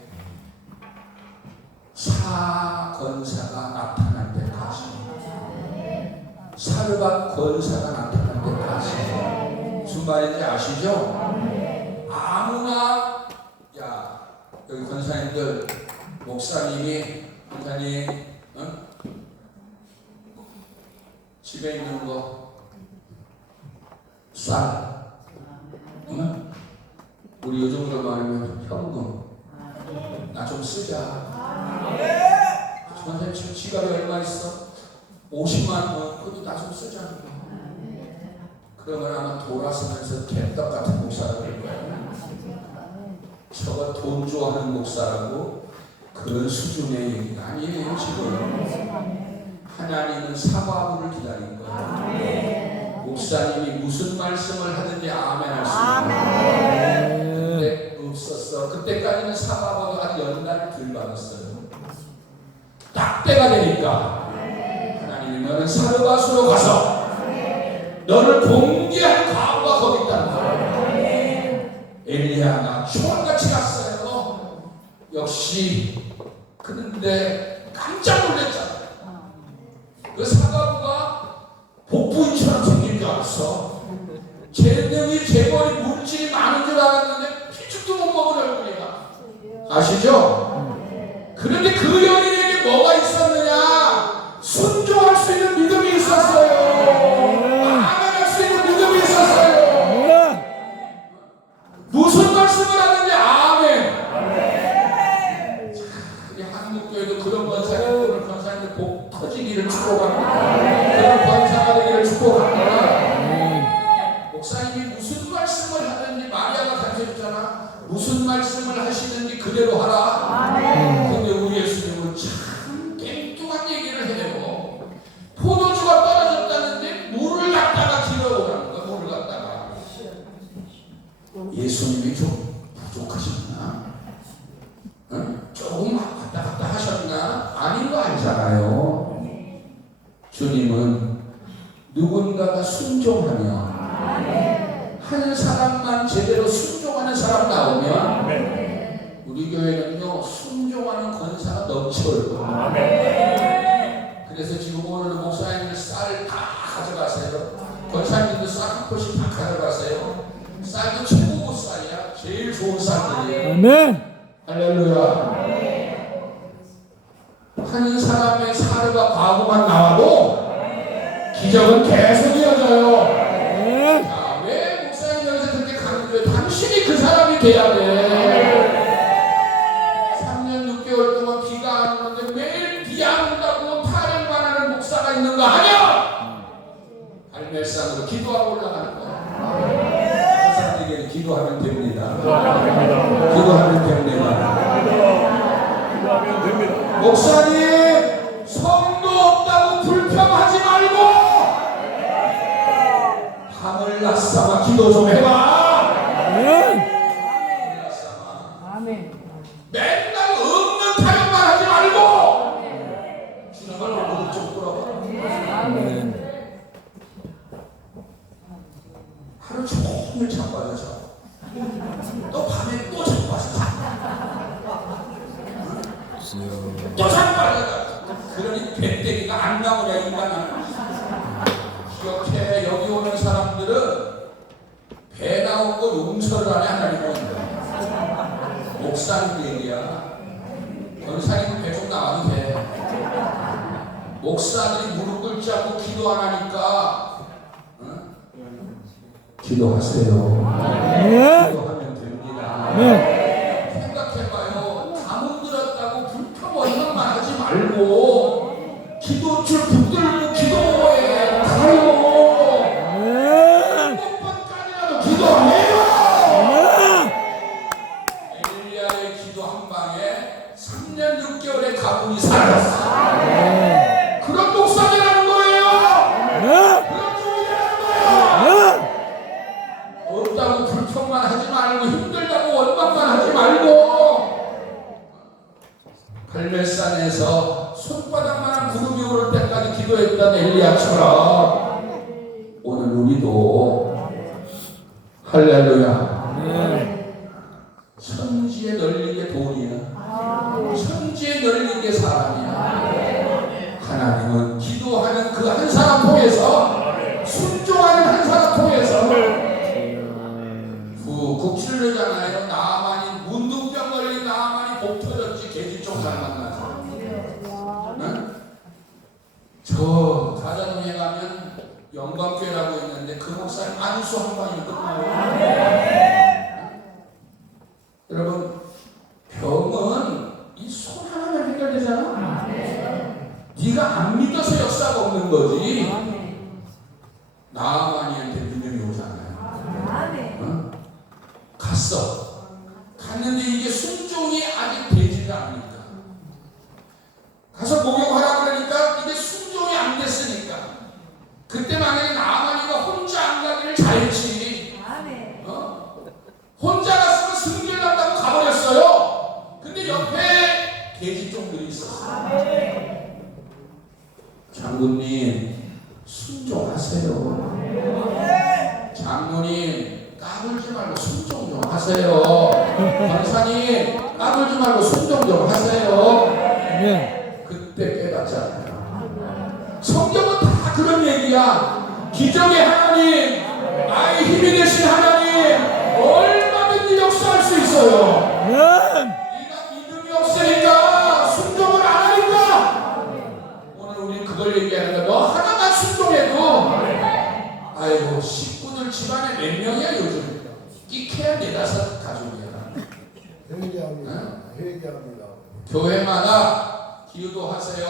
사권사가 나타날 때까지, 사르밧 권사가 나타날 때까지. 무슨 말인지 아시죠? 아무나, 야 여기 권사님들, 목사님이, 목사님 집에 있는 거 쌀, 우리 요즘으로 말하면 현금, 나 좀 쓰자. 선생님 지금 지갑에 얼마 있어? 50만 원. 그래도 나 좀 쓰자. 그러면 아마 돌아서면서 개떡 같은 목사라고 할 거야. 저거 돈 좋아하는 목사라고. 그런 수준의 얘기가 아니에요 지금. 하나님은 사과부를 기다린 거예요. 목사님이 무슨 말씀을 하든지 아멘 할 수 있는. 근데 없었어. 그때까지는 사과부도 한 연달을 덜 받았어요. 딱 때가 되니까 하나님이 너는 사르밧으로 가서 너를 공개할 과부가 거기 있다는 거예요. 엘리야가 초원같이 갔어요. 역시. 그런데 깜짝 놀랐잖아. 그 사과부가 복부인처럼 생긴 줄 알았어. 재능이 재벌이 물질이 많은 줄 알았는데 피죽도 못 먹은 얼굴이야. 아시죠? 그런데 그 여인에게 뭐가 있었느냐? 순종할 수 있는 믿음이 있었어요. 아멘할 수 있는 믿음이 있었어요. 무슨 말씀을 하는지 아멘. 우리 한국교회도 그런 권사님들, 권사님들 복 터지기를 축복합니다. 그런 권사가 되기를 축복합니다. 목사님이 무슨 말씀을 하든지 마리아가 가르쳐줬잖아. 무슨 말씀을 하시든지 그대로 하라. 근데 우리 예수님은 참 땡뚱한 얘기를 해요. 포도주가 떨어졌다는데 물을 갖다가 길어오라는 거야. 물을 갖다가. 예수님이 좀 부족하셨나? 응? 조금 왔다 갔다 하셨나? 아닌 거 알잖아요. 주님은 누군가가 순종하면, 한 사람만 제대로 순종하는 사람 나오면, 우리 교회는요 순종하는 권사가 넘쳐요. 그래서 지금 오늘 목사님들 쌀을 다 가져가세요. 권사님들도 쌀 한 포씩 다 가져가세요. 쌀도 최고 쌀이야. 제일 좋은 쌀들이에요. 아멘. 할렐루야. 한 사람의 사르밧 과부만 나와도 기적은 계속 이어져요. 자, 왜 목사님 여기서 그렇게 강조해? 당신이 그 사람이 돼야 돼. 3년 6개월 동안 비가 안 오는데 매일 비 안 온다고 타령만 하는 목사가 있는가 하냐? 발멜산으로 기도하고 올라가는 거야. 목사님에게 기도하면 됩니다. 기도하면 됩니다. 목사님, 성도 없다고 불평하지 말고 밤을 낮삼아 기도 좀 해봐. 아멘. 맨날 없는 타령만 하지 말고 주님을 오른쪽 돌아봐. 아멘. 하루 종일 자빠져서 또 밤에 또 자빠져서 또 자빠져서. 그러니 배때기가 안 나오냐 인간은. 기억해, 여기 오는 사람들은 배 나온 거 용서를 하네. 하나님은 목사님 얘기야. 권사님은 계속 나와도 돼. 목사들이 무릎 꿇지 않고 기도 안 하니까 기도하세요. 기도하면 됩니다. 생각해봐요. 감옥 들었다고 불평 원망만 하지 말고 기도줄 붙들고 기도해 가요. 7번까지라도 기도해요. 엘리야의 기도 한 방에 3년 6개월의 가문이 살았어. 그런 목사님이라는 거예요. 그런 종이라는 거예요. 없다고 불평만 하지 말고 힘들다고 원망만 하지 말고 갈멜산에서 손바닥만한 구름이 오를 때까지 기도했던 엘리야처럼 오늘 우리도 할렐루야 천지에 널리게 돈이야. 천지에 널리게 사람이야. 하나님은 기도하는 그 한 사람 통해서 순종하는 한 사람 통해서 국칠르잖아요. 나만이 문둥병 걸린 나만이 복 터졌지 개집종살 만나서. 응? 저 가자동에 가면 영광교회라고 있는데 그 목사님 안수 한 방이면 끝나요. 여러분 병은 이 손 하나면 해결되잖아. 네가 안 믿어서 역사가 없는 거지. 나만이한테 능력이 오잖아요. 응? 갔는데 이게 순종이 아직 되지가 않으니까 가서 목욕하라 그러니까 이게 순종이 안 됐으니까 그때 만약에 나만이가 혼자 안 가기를 잘했지. 혼자 갔으면 승리를 한다고 가버렸어요. 근데 옆에 계집종들이 있었어요. 장군님 순종하세요. 장모님 까불지 말고 순종 좀 하세요. 권사님 까불지 말고 순종 좀 하세요. 그때 깨닫잖아요. 성경은 다 그런 얘기야. 기적의 하나님, 나의 힘이 되신 하나님 얼마든지 역사할 수 있어요. 네가 믿음이 없으니까 순종을 안 하니까 오늘 우리 그걸 얘기하는 거야. 너 하나만 순종해도 아이고 식구들 집안에 몇 명이야 요즘? 끼케야 4-5 가족이야. 회개합니다. 회개합니다. 교회마다 기도하세요.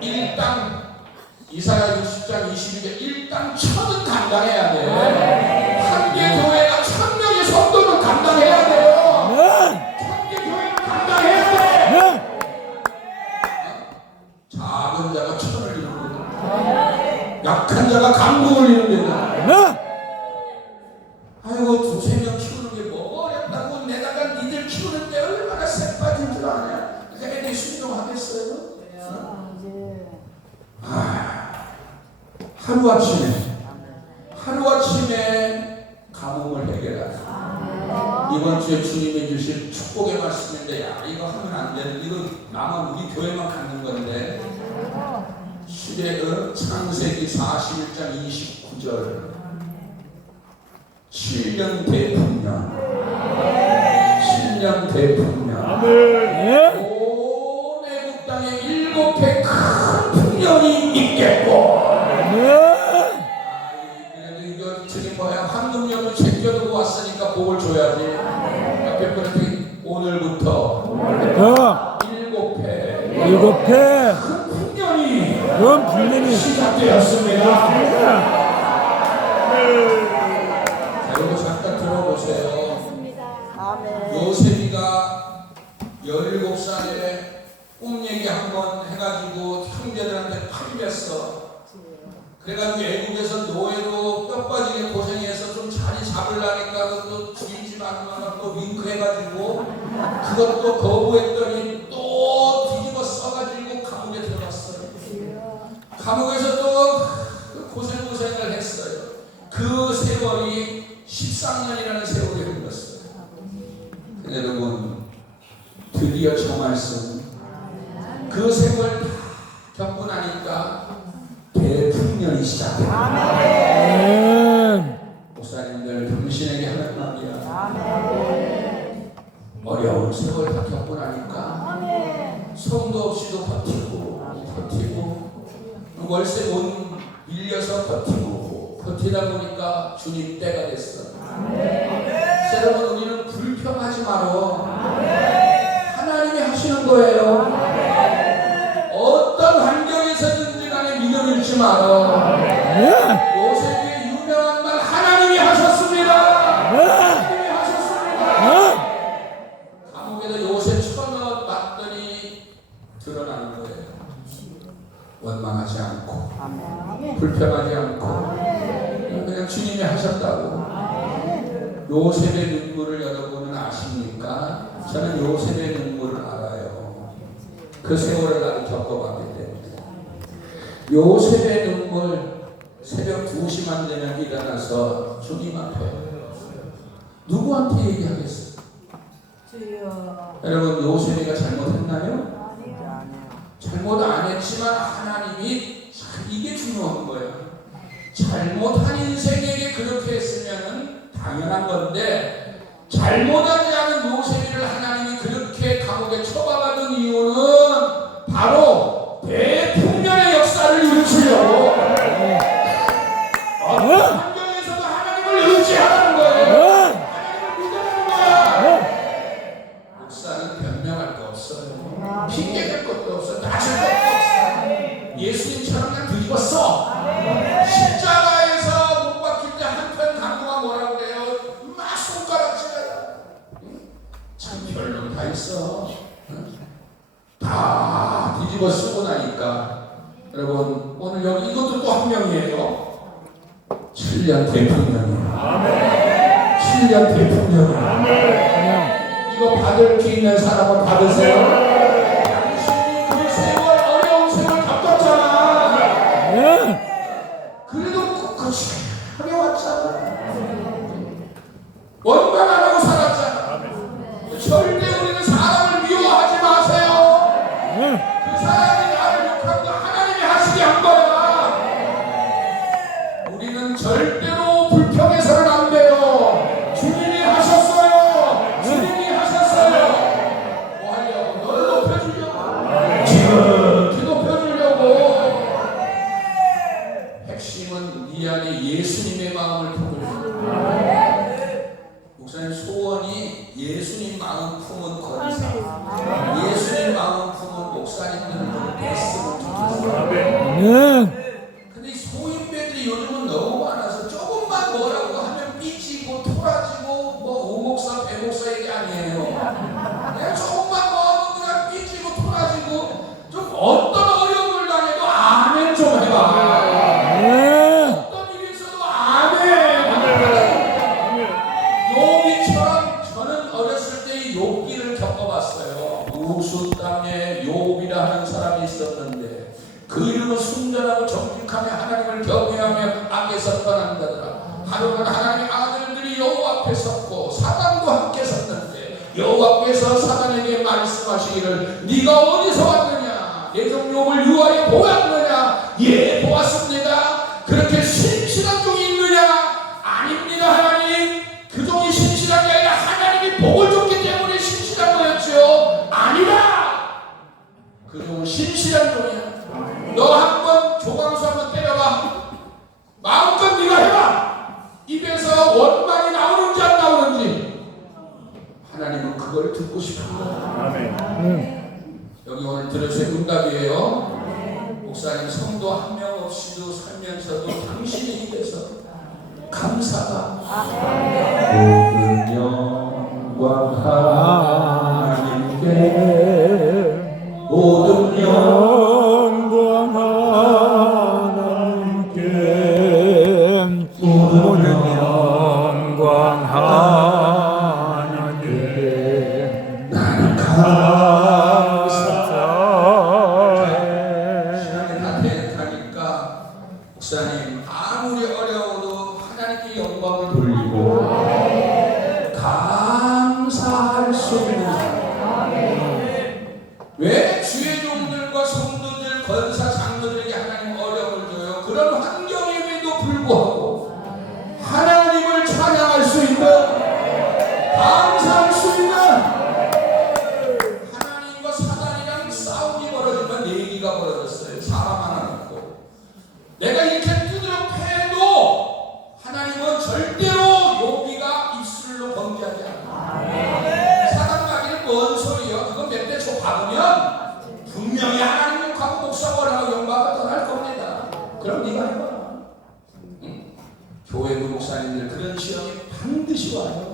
일당 이사야 60장 22절 일당 1000은 감당해야 돼. 한 개 교회가 1000명의 성도를 감당해야 돼요. 1000개 교회를 감당해야 돼. 작은 자가 1000을 이루는 약한 자가 강국을 이룬다. 아이고 2-3명 키우는 게 뭐 어렵다고 내다가 니들 키우는데 얼마나 쎄 빠진 줄 아냐. 그러니까 애들이 순종하겠어요? 하루아침에 가뭄을 해결하라. 이번 주에 주님이 주실 축복의 말씀인데 야 이거 하면 안 되는 이거 나만 우리 교회만 갖는 건데 창세기 41장 29절 7년 대풍년 7년 대풍년 온 애국 땅에 7해 큰 풍년이 있겠고 그래도 이거 저기 뭐야 황금령을 챙겨두고 왔으니까 복을 줘야지. 옆에 분한테 오늘부터 7해 큰 풍년이 시작되었습니다. 자, 이거 잠깐 들어보세요. 요셉이가 17살에 꿈 얘기 한번 해가지고 형제들한테 팔렸어. 그래가지고 애국에서 노예로 뼈 빠지게 고생해서 좀 자리 잡으려니까 그것도 주인집 아줌마가 또 윙크해가지고 그것도 거부했더니 또 뒤집어 써가지고 감옥에 들어갔어요. 감옥에서 또 고생을 했어요. 그 세월이 13년이라는 세월이 흘렀어요. 여러분 드디어 저 말씀 그 세월 다 겪고 나니까 대풍년이 시작됩니다. 목사님들 당신에게 하는 말이야. 어려운 세월 다 겪고 나니까 성도 없이도 버티고 월세 못 밀려서 버티다 보니까 주님 때가 됐어. 여러분, 우리는 불평하지 말어. 하나님이 하시는 거예요. 어떤 환경에서든지 간에 믿음 잃지 말어. 요셉의 유명한 말, 하나님이 하셨습니다. 하나님이 하셨습니다. 감옥에서 요셉 쳐넣어 놨더니 드러나는 거예요. 원망하지 않고 불평하지 않고 그냥 주님이 하셨다고. 요셉의 눈물을 여러분은 아십니까? 저는 요셉의 눈물을 알아요. 그 세월을 나도 겪어봤기 때문에. 요셉의 눈물, 새벽 2시만 되면 일어나서 주님 앞에 누구한테 얘기하겠어요? 여러분, 요셉이가 잘못했나요? 잘못 안 했지만 하나님이 이게 중요한 거예요. 잘못한 인생에게 그렇게 했으면 당연한 건데, 잘못하지 않은 요셉이를 하나님이 그렇게 감옥에 처박아둔 이유는 바로 대풍년의 역사를 이루시려고. 어떤 환경에서도 하나님을 의지하라는 거예요. 하나님을 믿으라는 거야. 목사는 변명할 거 없어요. 핑계댈 것도 없어. 따질 것도 없어. 예수님처럼 그냥 뒤집었어. 십자가에서 못 박힐 때 한편 강도가 뭐라고 그래요? 막 손가락질해요. 참 별로 다 있어. 다 뒤집어 쓰고 나니까, 여러분, 오늘 여기 이것도 또 한 명이에요. 7년 대통령이에요. 7년 대통령이에요. 이거 받을 게 있는 사람은 받으세요. 그래도 끝까지 하려왔잖아. 원망 안 하고 살았잖아. 절대 우리는 사람을 미워하지 마세요. 그 사람이 나를 욕한 거 하나님이 하시게 한 거야. 우리는 절대로 불평해서는 안 돼요. 주님이 하셨어요. 주님이 하셨어요. 뭐 하려고? 널 높여주려고. 지금 높여주려고. 핵심은 네 안에 예수님의 마음을 품으려. 목사님 소원이 예수님 마음 품은 권사, 예수님 마음 품은 목사님들을 됐으면 좋겠어요. 근데 이 소인배들이 요즘은 너무 많아서 조금만 뭐라고 하면 삐지고 토라지고, 뭐 오목사 배목사 얘기 아니에요. 그냥 조금만 뭐 하면 그냥 삐지고 토라지고, 좀 어떤 어려움을 당해도 아멘 좀 해봐. 어떤 일이 있어도 아멘. 욥이처럼 저는 어렸을 때 이 욥기를 겪어봤어요. 우스 땅에 욥이라 하는 사람이 있었는데 그 이름은 순전하고 정직하며 하나님을 경외하며 악에서 떠난다더라. 하루는 하나님의 아들들이 여호와 앞에 섰고 사단도 함께 섰는데 여호와께서 사단에게 말씀하시기를 네가 어디서 왔느냐? 내 종 욥을 유하여 보았느냐? 예, 보았습니다. 그렇게 신실한 종이 있느냐? 아닙니다, 하나님. 그 종이 신실한 게 아니라 하나님이 복을 줬기 때문에 신실한 거였죠. 아니다. 그 종은 신실한 종이야. 너 한번 조광수 한번 때려봐. 마음껏 네가 해봐. 입에서 원망이 나오는지 안 나오는지. 하나님은 그걸 듣고 싶은 거야. 아멘. 여기 오늘 들으신 응답이에요. 목사님 성도 한 명 없이도 살면서도 당신의 입에서 감사가 모든 영광 하나님께, 모든 영광 하나님께, 모든 영광 하나님께 나는 감사해. 시간이 다 되니까 목사님 아무리 어려워도 하나님께 영광을 돌리고 감사할 위기가 벌어졌어요. 사람 하나 놓고. 내가 이렇게 두드려 패도 하나님은 절대로 욥이가 입술로 번개하지 않아요. 사단마귀는 뭔 소리요? 그건 몇 대 초 박으면 분명히 하나님 욕하고 목사원하고 영광을 떠날 겁니다. 그럼 네가 해봐. 응? 교회 목사님들 그런 시험이 반드시 와요.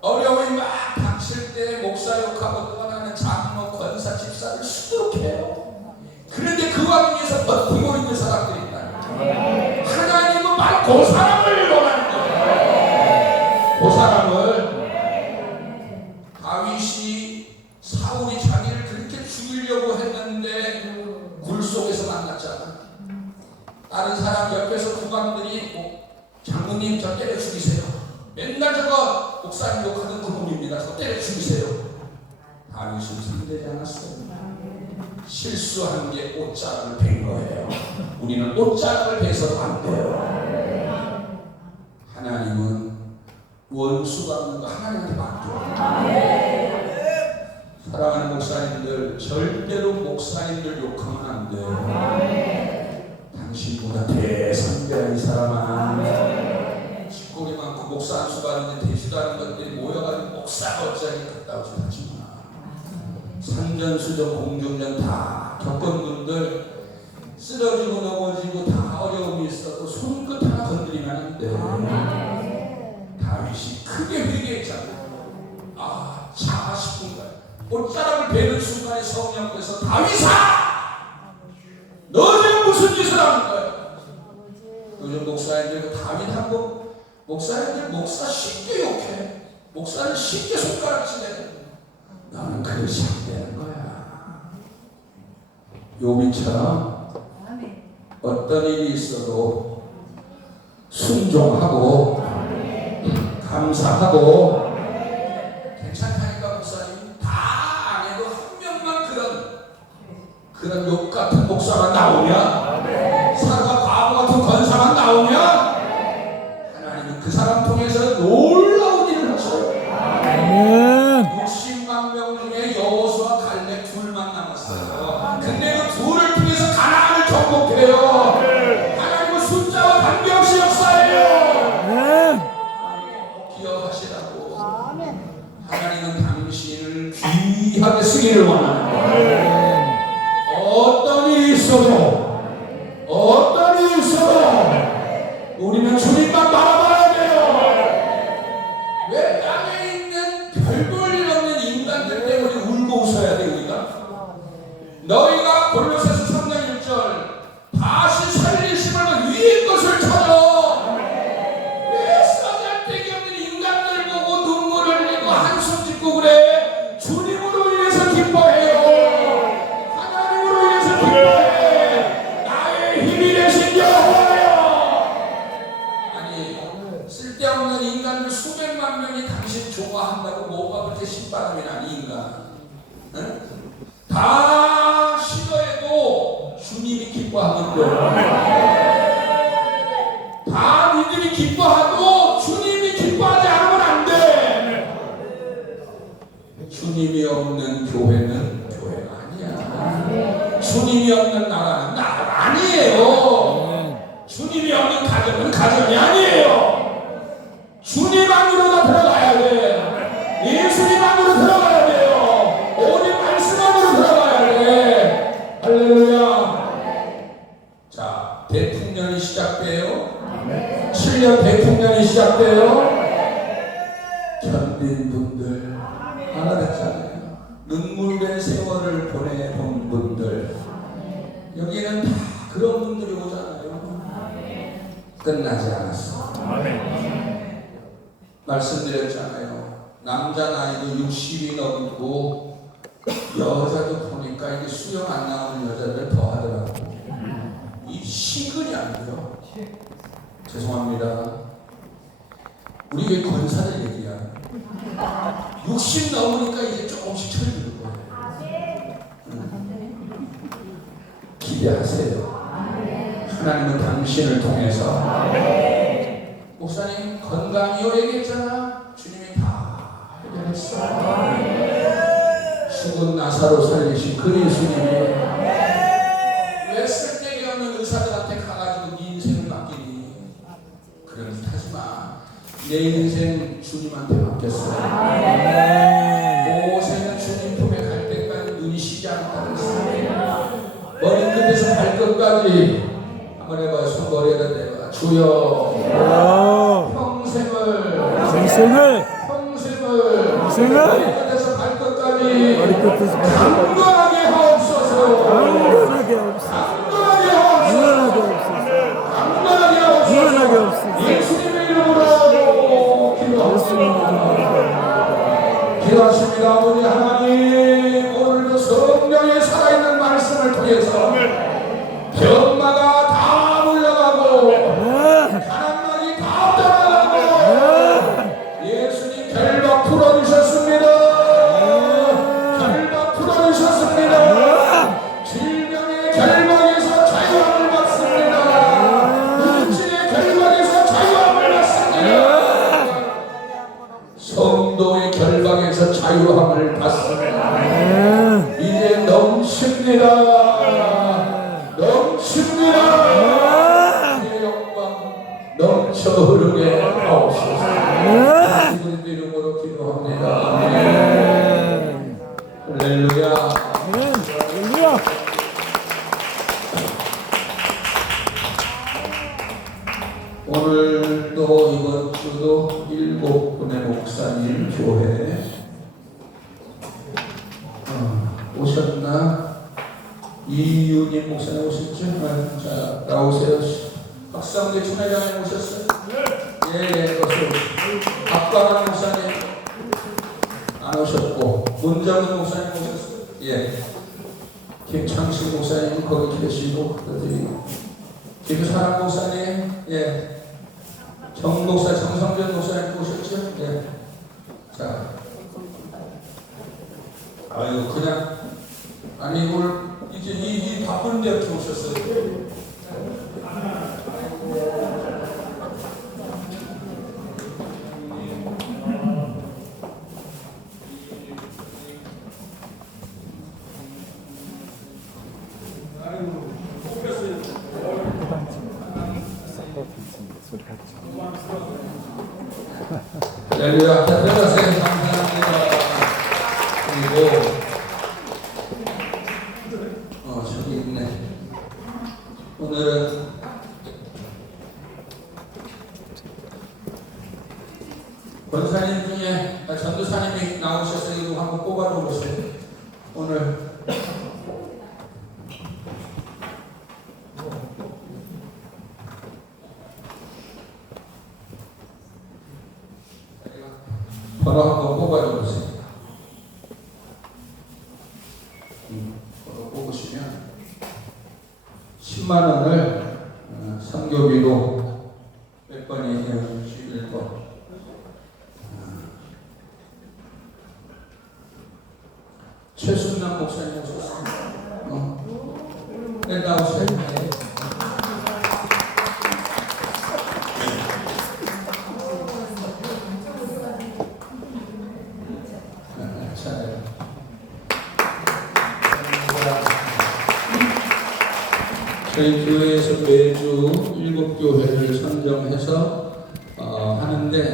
어려움이 막 닥칠 때 목사 욕하고 떠나는 장로, 권사, 집사를 수두룩해요. 그런데 그 와중에서 버티고 있는 사람들이 있다. 하나님은 바로 그 사람을 원하는 거예요. 그 사람을. 다윗이 사울이 자기를 그렇게 죽이려고 했는데 굴 속에서 만났잖아. 다른 사람 옆에서 국왕들이 장군님 저 때려 죽이세요. 맨날 저거 목사님 욕하는 그놈입니다. 저 때려 죽이세요. 다윗은 상대지 않았어요. 실수한 게 옷자락을 벤 거예요. 우리는 옷자락을 베서도 안 돼요. 하나님은 원수가 없는 거 하나님한테 맡겨요. 사랑하는 목사님들, 절대로 목사님들 욕하면 안 돼요. 당신보다 대선배야 이 사람아. 직골이 많고 목사 안 수가는데 되지도 않은 것들이 모여가지고 목사가 어쩌니 그따위 하지 마. 산전수전 공중전 다 겪은 분들 쓰러지고 넘어지고 다 어려움이 있어도 손끝 하나 건드리면 안 돼. 다윗이 크게 회개했잖아요. 아, 차 싶은 거야. 옷자락을 베는 순간에 성령께서 다윗아! 너 지금 무슨 짓을 하는 거야? 요즘 목사님들 다윗 한번 목사님들 목사 쉽게 욕해. 목사를 쉽게 손가락질해. 나는 그릇이 안 되는 거야. 욥이처럼 어떤 일이 있어도 순종하고 감사하고 괜찮다니까 목사님 다 안 해도 한 명만 그런 욥 같은 목사만 나오면 사과 바보 같은 권사만 나오면 하나님은 그 사람 통해서 놀라운 일을 하셔요. 60만 명 중에 여호수아 칼렙 둘만 남았어요. 근데 그 둘을 통해서 가나안을 정복해요. 하나님은 숫자와 관계없이 역사해요. 기억하시라고. 하나님은 당신을 귀하게 쓰기를 원하는 거예요. 어떤 일이 있어도 우리는 주님만 바라봐야 돼요. 왜 땅에 있는 별볼일 없는 인간들 때문에 울고 웃어야 돼 우리가? 너희가 골로새서 3장 1절 다시 살리심을 위의 것을 찾아. 왜 써잘데기 없는 인간들 보고 눈물 흘리고 한숨 짓고 그래? 주님으로 인해서 기뻐해요. 하나님으로 인해서 기뻐해. 나의 힘이 되신 여호와여. 아니 쓸데없는 인간들 수백만 명이 당신 좋아한다고 뭐가 그렇게 신바람이 나니 인간? 응? 다 싫어해도 주님이 기뻐하는데 다 니들이 기뻐하도 주님이 기뻐하지 않으면 안 돼. 주님이 없는 교회는 교회가 아니야. 주님이 없는 나라는 나라가 아니에요. 주님이 없는 가정은 가정이 아니에요. 주님 안으로 다 들어가야 돼. 예수님 안으로 들어가야 돼요. 오직 말씀 안으로 들어가야 돼. 할렐루야. 자, 대풍년이 시작돼요. 7년 대풍년이 시작돼요. 견딘 분들 하나 됐잖아요. 눈물의 세월을 보내본 분들 여기는 다 그런 분들이 오잖아요. 끝나지 않았어. 말씀드렸잖아요. 남자 나이도 60이 넘고 여자도 보니까 이게 수영 안 나오는 여자들 더 하더라고. 이 시근이 안 돼요. 죄송합니다. 우리 왜 권사들 얘기야? 60 넘으니까 이제 조금씩 철드는 거예요. 기대하세요. 하나님은 당신을 통해서 목사님 건강이요 얘기했잖아. 주님이 다 해결했어. 죽은 나사로 살리신 그 예수님이 왜 쓸데기 없는 의사들한테 가가지고 네 인생을 맡기니? 그런 짓 하지 마. 내 인생 주님한테 맡겼어. 모세는 주님 품에 갈 때까지 눈이 쉬지 않았다고 했어요. 머리 끝에서 발끝까지 한번 해봐요. 손 머리에다 대봐. 주여 평생을 머리 끝에서 발끝까지 강건하게 하옵소서. 예수님의 이름으로 기도하십니다. 우리 하나님, 오늘도 성령의 살아있는 말씀을 통해서 병마가 다 물러가고 가난막이 다 떠나가고 예수님 결박 풀어주셨습니다. 결박 풀어주셨습니다. 질병의 결박에서 자유함을 받습니다. 문신의 결박에서 자유함을 받습니다. 성도의 결박에서 자유함을 받습니다. 이제 넘칩니다. 주의 영광 넘쳐 흐르게 하옵소서. 예수님 이름으로 기도합니다. 할렐루야. 오늘도 이번 주도 7분의 목사님 교회 오셨나? 이윤임 목사님 오셨죠? 자, 나오세요. 박상대 총회장님 오셨어요? 예, 어서 박광환 목사님 안 오셨고, 문정은 목사님 오셨어요? 예. 김창식 목사님 거기 계시고, 김사랑 목사님, 예. 정 목사, 정성전 목사님 오셨죠? 예. 자, 아유, 그냥, 아니, 오늘 이제 이 바쁜데 이렇게 오셨어요. 할렐루야. 들어가세요. 감사합니다. 그리고 저기 있네. 오늘은 권사님 중에 전도사님이 나오셔서 이거 한번 뽑아놓은 것을 오늘 번호 한번 뽑아줘 보세요. 번호 뽑으시면 10만 원을 선교비로 몇 번이에요? 11번. 최순남 목사님 오셨습니다. 네, 나오세요. 네. 저희 교회에서 매주 7교회를 선정해서 하는데